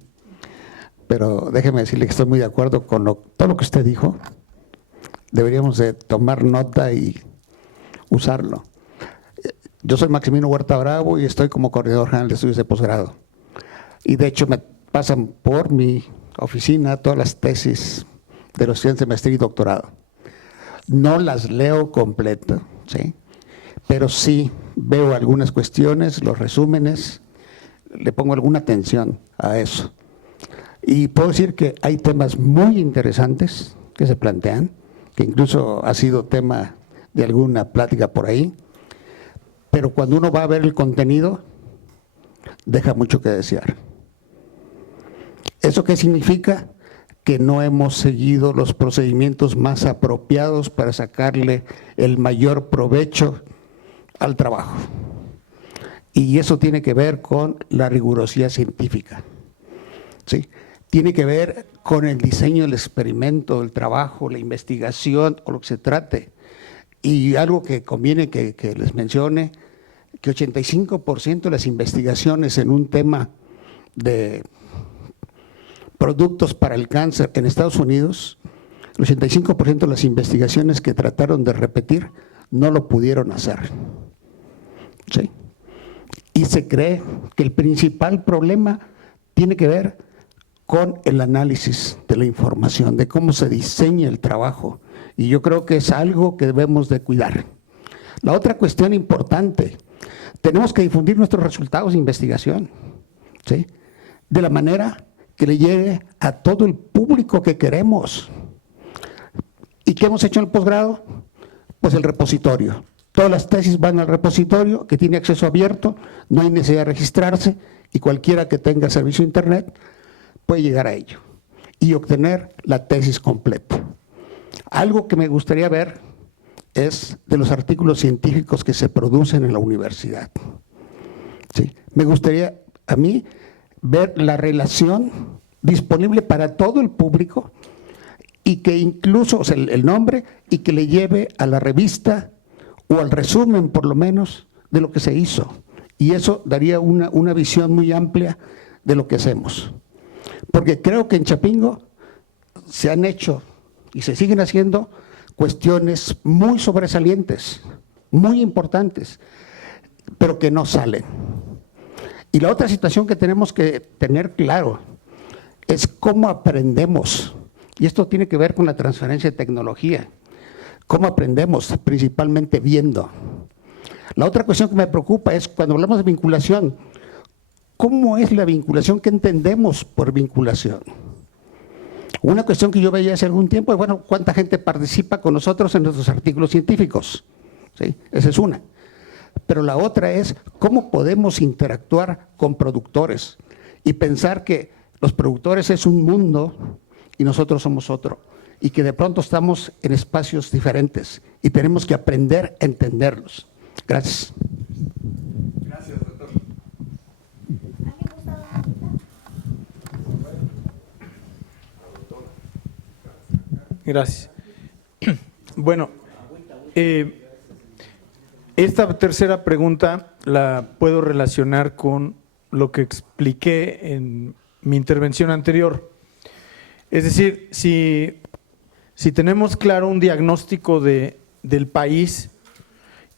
pero déjeme decirle que estoy muy de acuerdo con todo lo que usted dijo. Deberíamos de tomar nota y usarlo. Yo soy Maximino Huerta Bravo y estoy como coordinador general de estudios de posgrado. Y de hecho me pasan por mi oficina todas las tesis de los estudiantes de maestría y doctorado. No las leo completo, ¿sí? Pero sí veo algunas cuestiones, los resúmenes, le pongo alguna atención a eso. Y puedo decir que hay temas muy interesantes que se plantean, que incluso ha sido tema de alguna plática por ahí, pero cuando uno va a ver el contenido, deja mucho que desear. ¿Eso qué significa? Que no hemos seguido los procedimientos más apropiados para sacarle el mayor provecho al trabajo. Y eso tiene que ver con la rigurosidad científica, ¿sí? Tiene que ver con el diseño del experimento, el trabajo, la investigación o lo que se trate. Y algo que conviene que les mencione, que 85% de las investigaciones en un tema de productos para el cáncer en Estados Unidos, el 85% de las investigaciones que trataron de repetir no lo pudieron hacer. ¿Sí? Y se cree que el principal problema tiene que ver con el análisis de la información, de cómo se diseña el trabajo. Y yo creo que es algo que debemos de cuidar. La otra cuestión importante, tenemos que difundir nuestros resultados de investigación, ¿sí? De la manera que le llegue a todo el público que queremos. ¿Y qué hemos hecho en el posgrado? Pues el repositorio. Todas las tesis van al repositorio, que tiene acceso abierto, no hay necesidad de registrarse, y cualquiera que tenga servicio de internet puede llegar a ello y obtener la tesis completa. Algo que me gustaría ver es de los artículos científicos que se producen en la universidad. ¿Sí? Me gustaría a mí ver la relación disponible para todo el público y que incluso, o sea, el nombre, y que le lleve a la revista o al resumen por lo menos de lo que se hizo. Y eso daría una visión muy amplia de lo que hacemos. Porque creo que en Chapingo se han hecho y se siguen haciendo cuestiones muy sobresalientes, muy importantes, pero que no salen. Y la otra situación que tenemos que tener claro es cómo aprendemos. Y esto tiene que ver con la transferencia de tecnología. ¿Cómo aprendemos? Principalmente viendo. La otra cuestión que me preocupa es cuando hablamos de vinculación, ¿cómo es la vinculación? ¿Qué entendemos por vinculación? Una cuestión que yo veía hace algún tiempo es, bueno, ¿cuánta gente participa con nosotros en nuestros artículos científicos? ¿Sí? Esa es una. Pero la otra es, ¿cómo podemos interactuar con productores? Y pensar que los productores es un mundo y nosotros somos otro. Y que de pronto estamos en espacios diferentes y tenemos que aprender a entenderlos. Gracias. Gracias, doctor. Gracias. Bueno, Esta tercera pregunta la puedo relacionar con lo que expliqué en mi intervención anterior. Es decir, si tenemos claro un diagnóstico del país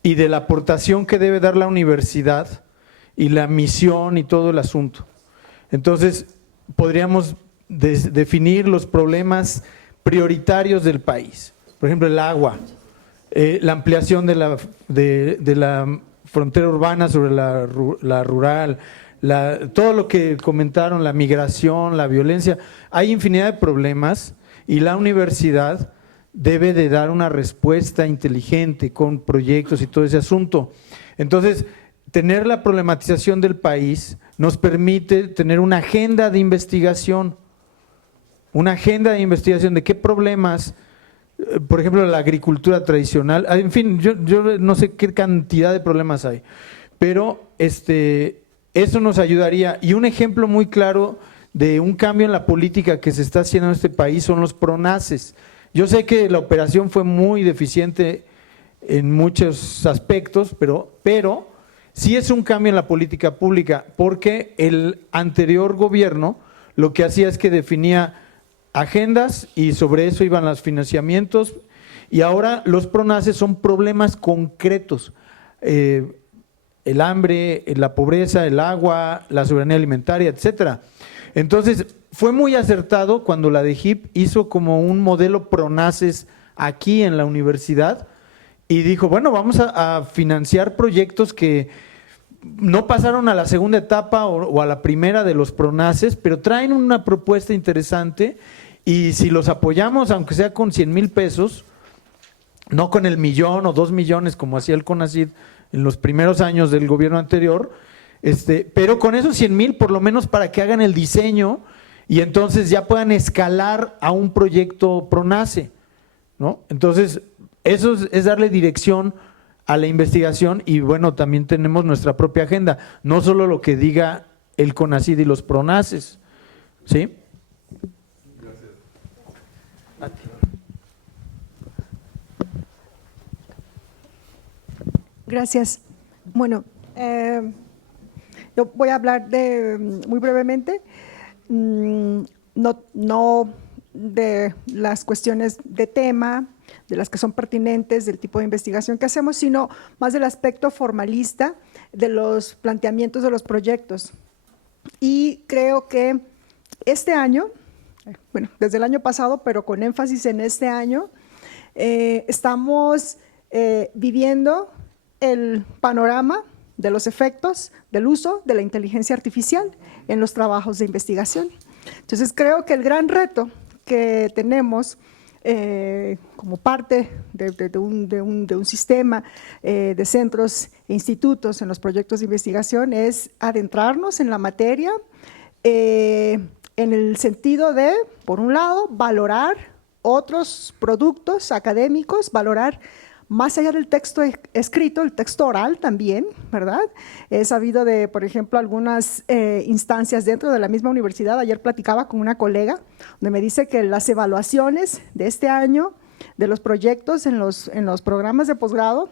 y de la aportación que debe dar la universidad y la misión y todo el asunto, entonces podríamos definir los problemas prioritarios del país. Por ejemplo, el agua, la ampliación de la frontera urbana sobre la rural, todo lo que comentaron, la migración, la violencia. Hay infinidad de problemas y la universidad debe de dar una respuesta inteligente con proyectos y todo ese asunto. Entonces, tener la problematización del país nos permite tener una agenda de investigación, de qué problemas, por ejemplo, la agricultura tradicional, en fin, yo no sé qué cantidad de problemas hay, pero eso nos ayudaría. Y un ejemplo muy claro de un cambio en la política que se está haciendo en este país son los PRONACES. Yo sé que la operación fue muy deficiente en muchos aspectos, pero sí es un cambio en la política pública, porque el anterior gobierno lo que hacía es que definía agendas y sobre eso iban los financiamientos, y ahora los PRONACES son problemas concretos, el hambre, la pobreza, el agua, la soberanía alimentaria, etcétera. Entonces fue muy acertado cuando la DEGIP hizo como un modelo PRONACES aquí en la universidad y dijo, bueno, vamos a financiar proyectos que no pasaron a la segunda etapa o a la primera de los PRONACES, pero traen una propuesta interesante, y si los apoyamos, aunque sea con 100,000 pesos, no con el 1,000,000 o 2 millones como hacía el CONACYT en los primeros años del gobierno anterior, pero con esos 100,000 por lo menos para que hagan el diseño y entonces ya puedan escalar a un proyecto PRONACE, ¿no? Entonces, eso es darle dirección a la investigación, y bueno, también tenemos nuestra propia agenda, no solo lo que diga el CONACYT y los PRONACES, ¿sí? Gracias. Bueno, yo voy a hablar muy brevemente, no de las cuestiones de tema, de las que son pertinentes del tipo de investigación que hacemos, sino más del aspecto formalista de los planteamientos de los proyectos. Y creo que este año, bueno, desde el año pasado, pero con énfasis en este año, estamos viviendo el panorama de los efectos del uso de la inteligencia artificial en los trabajos de investigación. Entonces, creo que el gran reto que tenemos como parte de un sistema de centros e institutos en los proyectos de investigación es adentrarnos en la materia en el sentido de, por un lado, valorar otros productos académicos, valorar más allá del texto escrito, el texto oral también, ¿verdad? He sabido de, por ejemplo, algunas instancias dentro de la misma universidad. Ayer platicaba con una colega donde me dice que las evaluaciones de este año de los proyectos en los programas de posgrado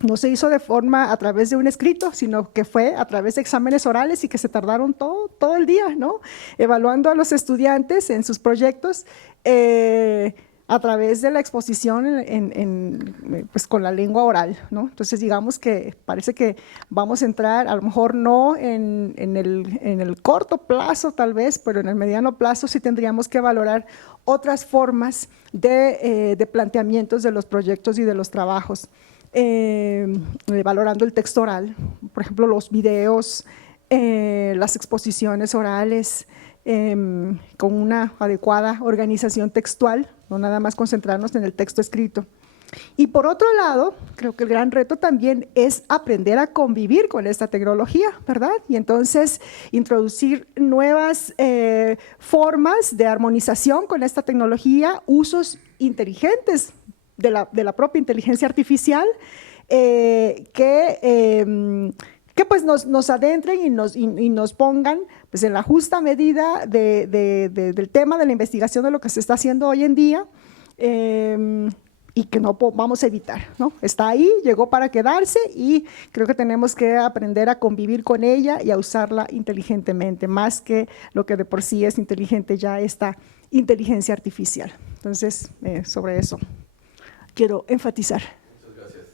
no se hizo de forma a través de un escrito, sino que fue a través de exámenes orales y que se tardaron todo el día, ¿no? Evaluando a los estudiantes en sus proyectos a través de la exposición pues con la lengua oral, ¿no? Entonces, digamos que parece que vamos a entrar, a lo mejor no en el corto plazo tal vez, pero en el mediano plazo sí tendríamos que valorar otras formas de planteamientos de los proyectos y de los trabajos, valorando el texto oral, por ejemplo, los videos, las exposiciones orales, con una adecuada organización textual, no nada más concentrarnos en el texto escrito. Y por otro lado, creo que el gran reto también es aprender a convivir con esta tecnología, ¿verdad? Y entonces introducir nuevas formas de armonización con esta tecnología, usos inteligentes de la propia inteligencia artificial que pues nos adentren y nos pongan pues en la justa medida del tema de la investigación de lo que se está haciendo hoy en día, y que no vamos a evitar, ¿no? Está ahí, llegó para quedarse y creo que tenemos que aprender a convivir con ella y a usarla inteligentemente, más que lo que de por sí es inteligente ya esta inteligencia artificial. Entonces, sobre eso quiero enfatizar. Muchas gracias.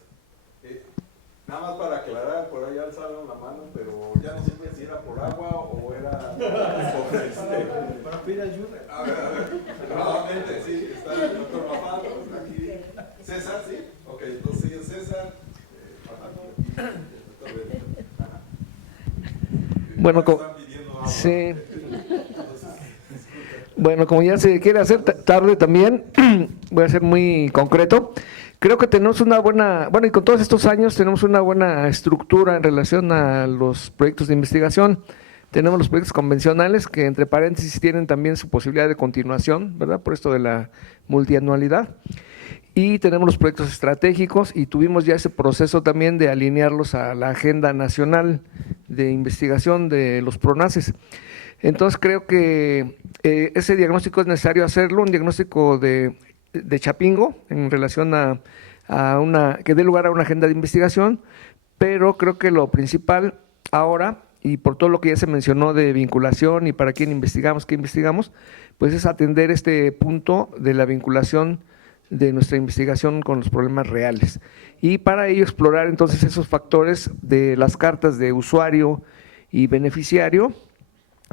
Nada más para aclarar, por ahí alzaron la mano, pero ya no supe si era por agua o era para pedir ayuda. A ver, nuevamente, sí, está el doctor Mafaldo, está aquí. César, ¿sí? Ok, entonces yo César. Bueno, sí. Bueno, como ya se quiere hacer tarde también, voy a ser muy concreto. Creo que tenemos una buena, bueno, y con todos estos años tenemos una buena estructura en relación a los proyectos de investigación. Tenemos los proyectos convencionales que, entre paréntesis, tienen también su posibilidad de continuación, ¿verdad? Por esto de la multianualidad. Y tenemos los proyectos estratégicos y tuvimos ya ese proceso también de alinearlos a la agenda nacional de investigación de los PRONACES. Entonces creo que ese diagnóstico es necesario hacerlo, un diagnóstico de Chapingo en relación a una, que dé lugar a una agenda de investigación, pero creo que lo principal ahora, y por todo lo que ya se mencionó de vinculación y para quién investigamos, qué investigamos, pues es atender este punto de la vinculación de nuestra investigación con los problemas reales. Y para ello explorar entonces esos factores de las cartas de usuario y beneficiario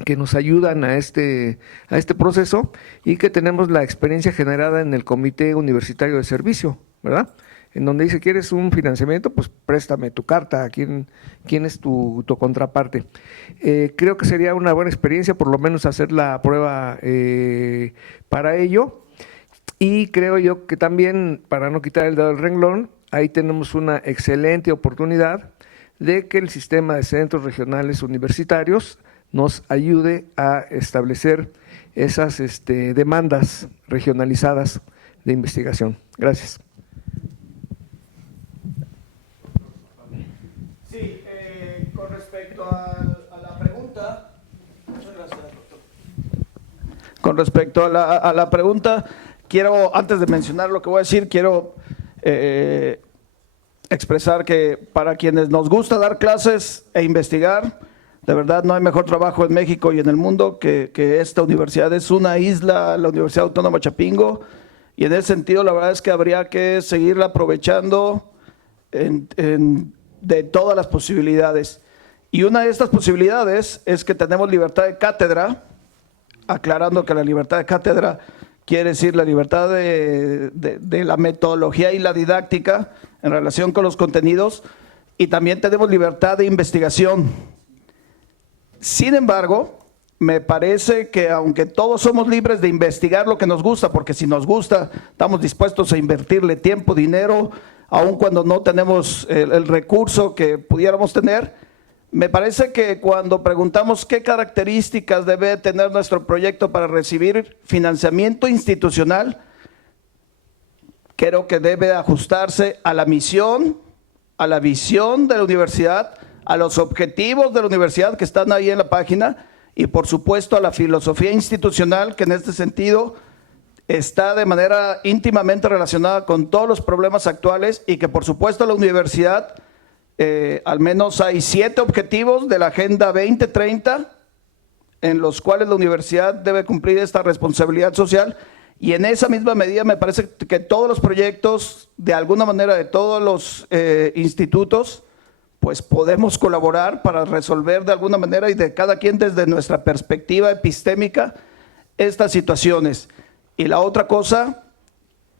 que nos ayudan a este proceso y que tenemos la experiencia generada en el Comité Universitario de Servicio, ¿verdad? En donde dice, ¿quieres un financiamiento? Pues préstame tu carta, ¿quién es tu contraparte? Creo que sería una buena experiencia por lo menos hacer la prueba para ello. Y creo yo que también, para no quitar el dedo del renglón, ahí tenemos una excelente oportunidad de que el sistema de centros regionales universitarios nos ayude a establecer esas demandas regionalizadas de investigación. Gracias. Sí, con respecto a la pregunta, muchas gracias, doctor. Con respecto a la pregunta, quiero, antes de mencionar lo que voy a decir, quiero expresar que para quienes nos gusta dar clases e investigar, de verdad no hay mejor trabajo en México y en el mundo que esta universidad. Es una isla, la Universidad Autónoma Chapingo, y en ese sentido la verdad es que habría que seguirla aprovechando de todas las posibilidades. Y una de estas posibilidades es que tenemos libertad de cátedra, aclarando que la libertad de cátedra quiere decir la libertad de la metodología y la didáctica en relación con los contenidos, y también tenemos libertad de investigación. Sin embargo, me parece que aunque todos somos libres de investigar lo que nos gusta, porque si nos gusta estamos dispuestos a invertirle tiempo, dinero, aun cuando no tenemos el recurso que pudiéramos tener, me parece que cuando preguntamos qué características debe tener nuestro proyecto para recibir financiamiento institucional, creo que debe ajustarse a la misión, a la visión de la universidad, a los objetivos de la universidad que están ahí en la página y por supuesto a la filosofía institucional que en este sentido está de manera íntimamente relacionada con todos los problemas actuales y que por supuesto la universidad, al menos hay 7 objetivos de la Agenda 2030 en los cuales la universidad debe cumplir esta responsabilidad social, y en esa misma medida me parece que todos los proyectos, de alguna manera de todos los institutos, pues podemos colaborar para resolver de alguna manera y de cada quien desde nuestra perspectiva epistémica estas situaciones. Y la otra cosa,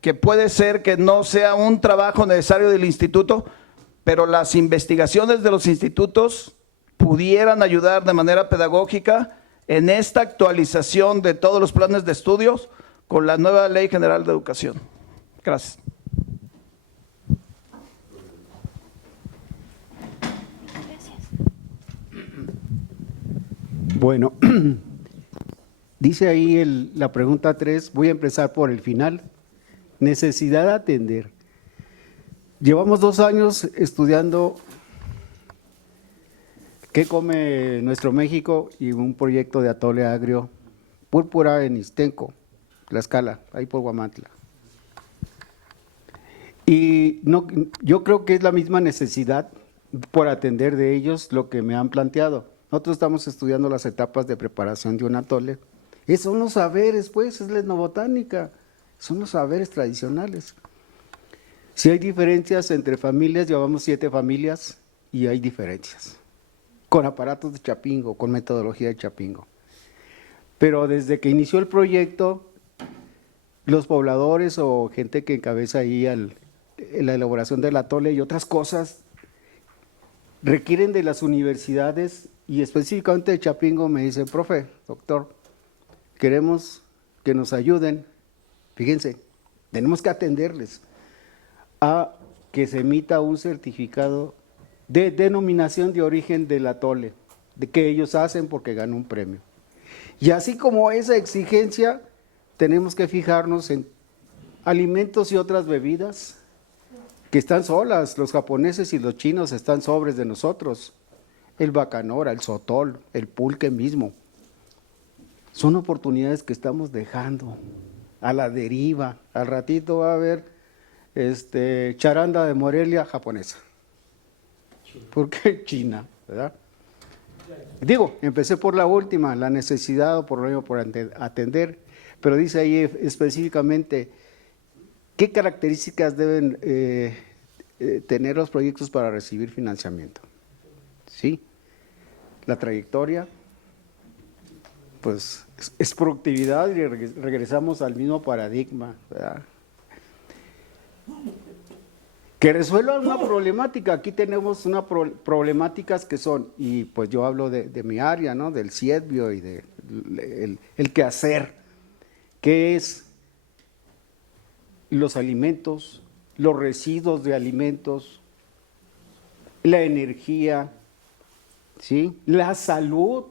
que puede ser que no sea un trabajo necesario del instituto, pero las investigaciones de los institutos pudieran ayudar de manera pedagógica en esta actualización de todos los planes de estudios con la nueva Ley General de Educación. Gracias. Bueno, dice ahí la pregunta 3, voy a empezar por el final. Necesidad de atender. Llevamos 2 años estudiando qué come nuestro México y un proyecto de atole agrio, púrpura en Ixtenco, Tlaxcala, ahí por Huamantla. Y no, yo creo que es la misma necesidad por atender de ellos lo que me han planteado. Nosotros estamos estudiando las etapas de preparación de un atole. Esos son los saberes, pues, es la etnobotánica, son los saberes tradicionales. Si hay diferencias entre familias, llevamos 7 familias y hay diferencias, con aparatos de Chapingo, con metodología de Chapingo. Pero desde que inició el proyecto, los pobladores o gente que encabeza ahí la elaboración del atole y otras cosas, requieren de las universidades y específicamente de Chapingo me dice, profe, doctor, queremos que nos ayuden, fíjense, tenemos que atenderles a que se emita un certificado de denominación de origen del atole, de que ellos hacen porque ganan un premio. Y así como esa exigencia, tenemos que fijarnos en alimentos y otras bebidas que están solas, los japoneses y los chinos están sobres de nosotros, el bacanora, el sotol, el pulque mismo. Son oportunidades que estamos dejando a la deriva. Al ratito va a haber charanda de Morelia japonesa. ¿Por qué China? ¿Verdad? Digo, empecé por la última, la necesidad o problema por atender, pero dice ahí específicamente qué características deben tener los proyectos para recibir financiamiento. ¿Sí? La trayectoria, pues es productividad y regresamos al mismo paradigma, ¿verdad? Que resuelva una problemática. Aquí tenemos unas problemáticas que son, y pues yo hablo de mi área, ¿no? Del CIEDBio y de el quehacer, que es los alimentos, los residuos de alimentos, la energía, ¿sí? La salud,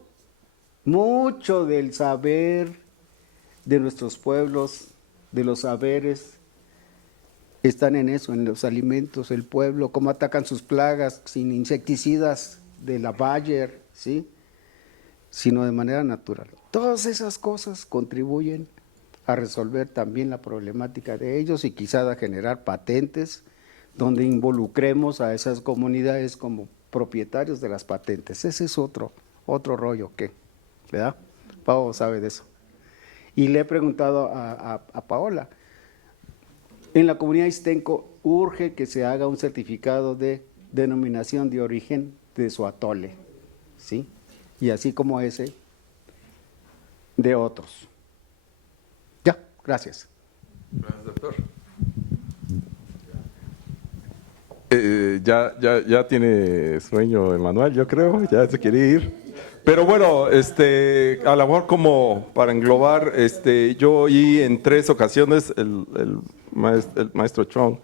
mucho del saber de nuestros pueblos, de los saberes, están en eso, en los alimentos, el pueblo, cómo atacan sus plagas sin insecticidas de la Bayer, ¿sí? Sino de manera natural. Todas esas cosas contribuyen a resolver también la problemática de ellos y quizás a generar patentes donde involucremos a esas comunidades como propietarios de las patentes. Ese es otro rollo, ¿verdad? Pao sabe de eso. Y le he preguntado a Paola, en la comunidad Ixtenco urge que se haga un certificado de denominación de origen de su atole, ¿sí? Y así como ese, de otros. Ya, gracias. Gracias, doctor. Ya tiene sueño Emanuel, yo creo, ya se quiere ir. Pero bueno, a lo mejor como para englobar, yo oí en 3 ocasiones el maestro Chong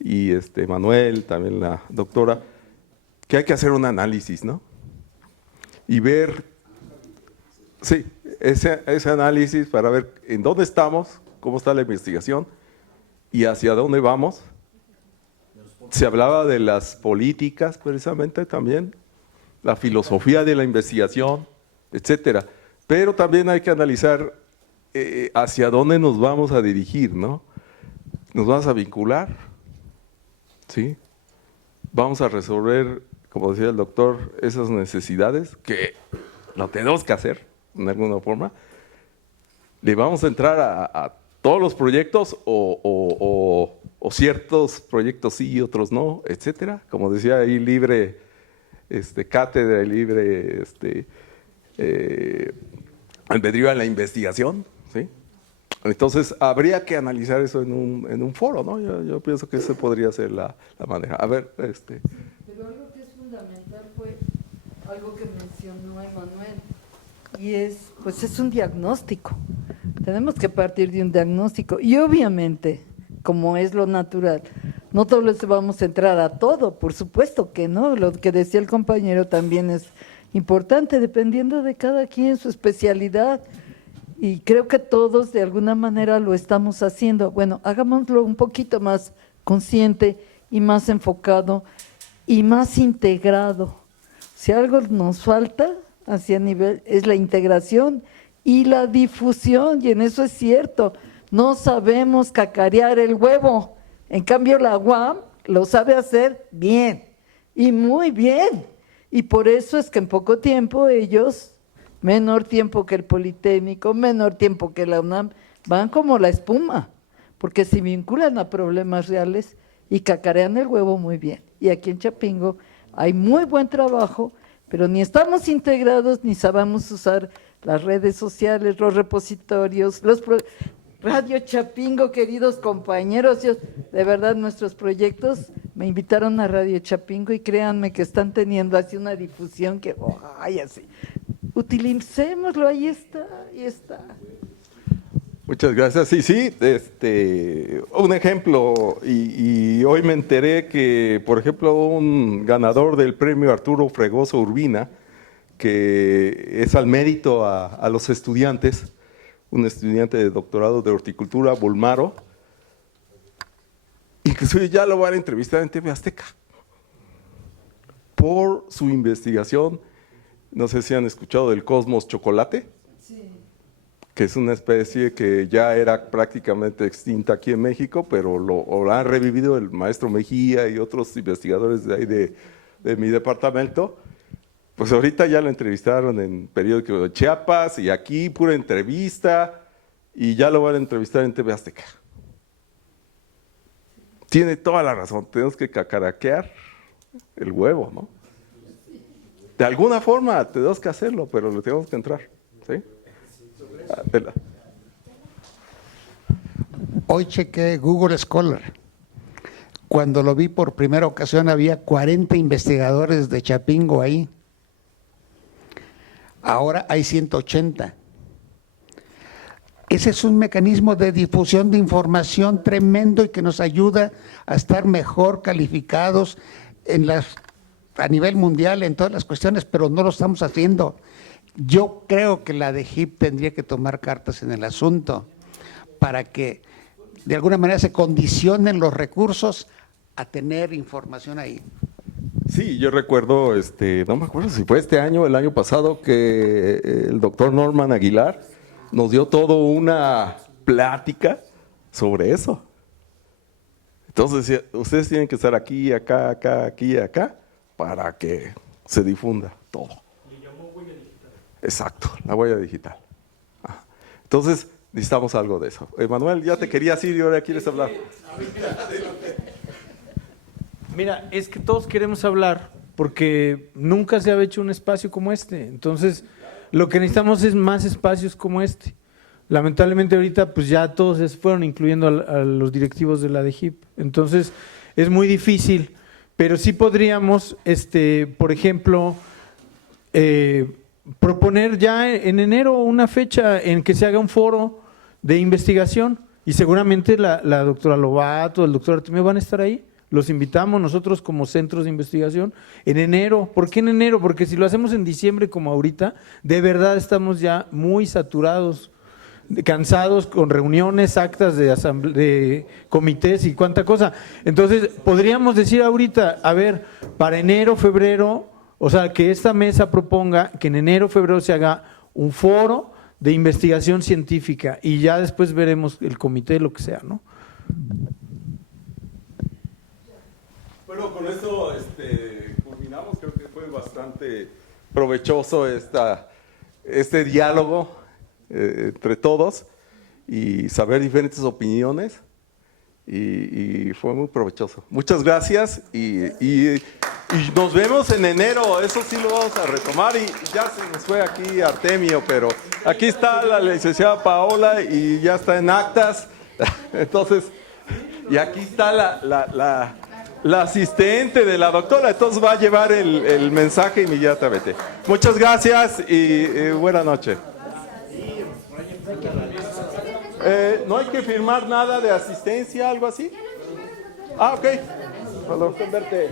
y Manuel, también la doctora, que hay que hacer un análisis, ¿no? Y ver, sí, ese análisis para ver en dónde estamos, cómo está la investigación y hacia dónde vamos. Se hablaba de las políticas precisamente también, la filosofía de la investigación, etcétera. Pero también hay que analizar hacia dónde nos vamos a dirigir, ¿no? Nos vamos a vincular, ¿sí? Vamos a resolver, como decía el doctor, esas necesidades que lo tenemos que hacer de alguna forma. ¿Le vamos a entrar a todos los proyectos o ciertos proyectos sí y otros no, etcétera? Como decía ahí, libre cátedra y libre albedrío en la investigación, ¿sí? Entonces habría que analizar eso en un foro, ¿no? Yo pienso que esa podría ser la manera. A ver, Pero algo que es fundamental fue algo que mencionó Emanuel, y pues es un diagnóstico. Tenemos que partir de un diagnóstico y obviamente, como es lo natural, no todos vamos a entrar a todo, por supuesto que no. Lo que decía el compañero también es importante, dependiendo de cada quien su especialidad. Y creo que todos de alguna manera lo estamos haciendo. Bueno, hagámoslo un poquito más consciente y más enfocado y más integrado. Si algo nos falta hacia nivel es la integración y la difusión, y en eso es cierto. No sabemos cacarear el huevo, En cambio, la UAM lo sabe hacer bien y muy bien. Y por eso es que en poco tiempo ellos, menor tiempo que el Politécnico, menor tiempo que la UNAM, van como la espuma, porque se vinculan a problemas reales y cacarean el huevo muy bien. Y aquí en Chapingo hay muy buen trabajo, pero ni estamos integrados, ni sabemos usar las redes sociales, los repositorios, Radio Chapingo, queridos compañeros, de verdad nuestros proyectos me invitaron a Radio Chapingo y créanme que están teniendo así una difusión que, ay, así, utilicémoslo, ahí está, ahí está. Muchas gracias. Sí, un ejemplo, y hoy me enteré que, por ejemplo, un ganador del premio Arturo Fregoso Urbina, que es al mérito a los estudiantes, un estudiante de doctorado de horticultura, Bolmaro, inclusive ya lo van a entrevistar en TV Azteca por su investigación. No sé si han escuchado del cosmos chocolate, que es una especie que ya era prácticamente extinta aquí en México, pero lo han revivido el maestro Mejía y otros investigadores de ahí de mi departamento. Pues ahorita ya lo entrevistaron en periódico de Chiapas y aquí pura entrevista, y ya lo van a entrevistar en TV Azteca. Tiene toda la razón, tenemos que cacaraquear el huevo, ¿no? De alguna forma tenemos que hacerlo, pero le tenemos que entrar, ¿sí? Adela. Hoy chequé Google Scholar. Cuando lo vi por primera ocasión había 40 investigadores de Chapingo ahí. Ahora hay 180. Ese es un mecanismo de difusión de información tremendo y que nos ayuda a estar mejor calificados a nivel mundial en todas las cuestiones, pero no lo estamos haciendo. Yo creo que la DGIP tendría que tomar cartas en el asunto para que de alguna manera se condicionen los recursos a tener información ahí. Sí, yo recuerdo, no me acuerdo si fue este año o el año pasado, que el doctor Norman Aguilar nos dio toda una plática sobre eso. Entonces, ustedes tienen que estar aquí, acá, aquí y acá, para que se difunda todo. Le llamó huella digital. Exacto, la huella digital. Entonces, necesitamos algo de eso. Emanuel, ya te querías ir y ahora quieres hablar. Mira, es que todos queremos hablar porque nunca se ha hecho un espacio como este. Entonces, lo que necesitamos es más espacios como este. Lamentablemente ahorita pues ya todos se fueron, incluyendo a los directivos de la DGIP. Entonces, es muy difícil, pero sí podríamos, por ejemplo, proponer ya en enero una fecha en que se haga un foro de investigación y seguramente la doctora Lobato, el doctor Artemio van a estar ahí. Los invitamos nosotros como centros de investigación en enero. ¿Por qué en enero? Porque si lo hacemos en diciembre como ahorita, de verdad estamos ya muy saturados, cansados con reuniones, actas de comités y cuánta cosa. Entonces, podríamos decir ahorita, a ver, para enero, febrero, o sea, que esta mesa proponga que en enero, febrero se haga un foro de investigación científica y ya después veremos el comité, lo que sea, ¿no? Bueno, con esto culminamos. Creo que fue bastante provechoso este diálogo entre todos y saber diferentes opiniones y fue muy provechoso. Muchas gracias y nos vemos en enero. Eso sí lo vamos a retomar y ya se nos fue aquí Artemio, pero aquí está la licenciada Paola y ya está en actas. Entonces, y aquí está la asistente de la doctora, entonces va a llevar el mensaje inmediatamente. Muchas gracias y buena noche. ¿No hay que firmar nada de asistencia, algo así? Ah, ok. Verte.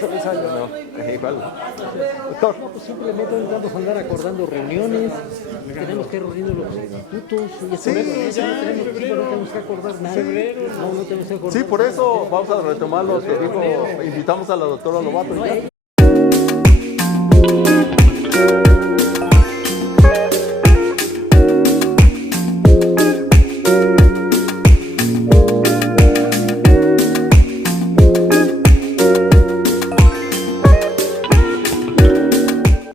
Feliz año. No, igual. Doctor. No, pues simplemente vamos a andar acordando reuniones, tenemos que reunir los institutos. Y sí, no tenemos que acordar nada. No tenemos que acordar sí, por eso vamos a retomar los que dijo, invitamos a la doctora Lobato.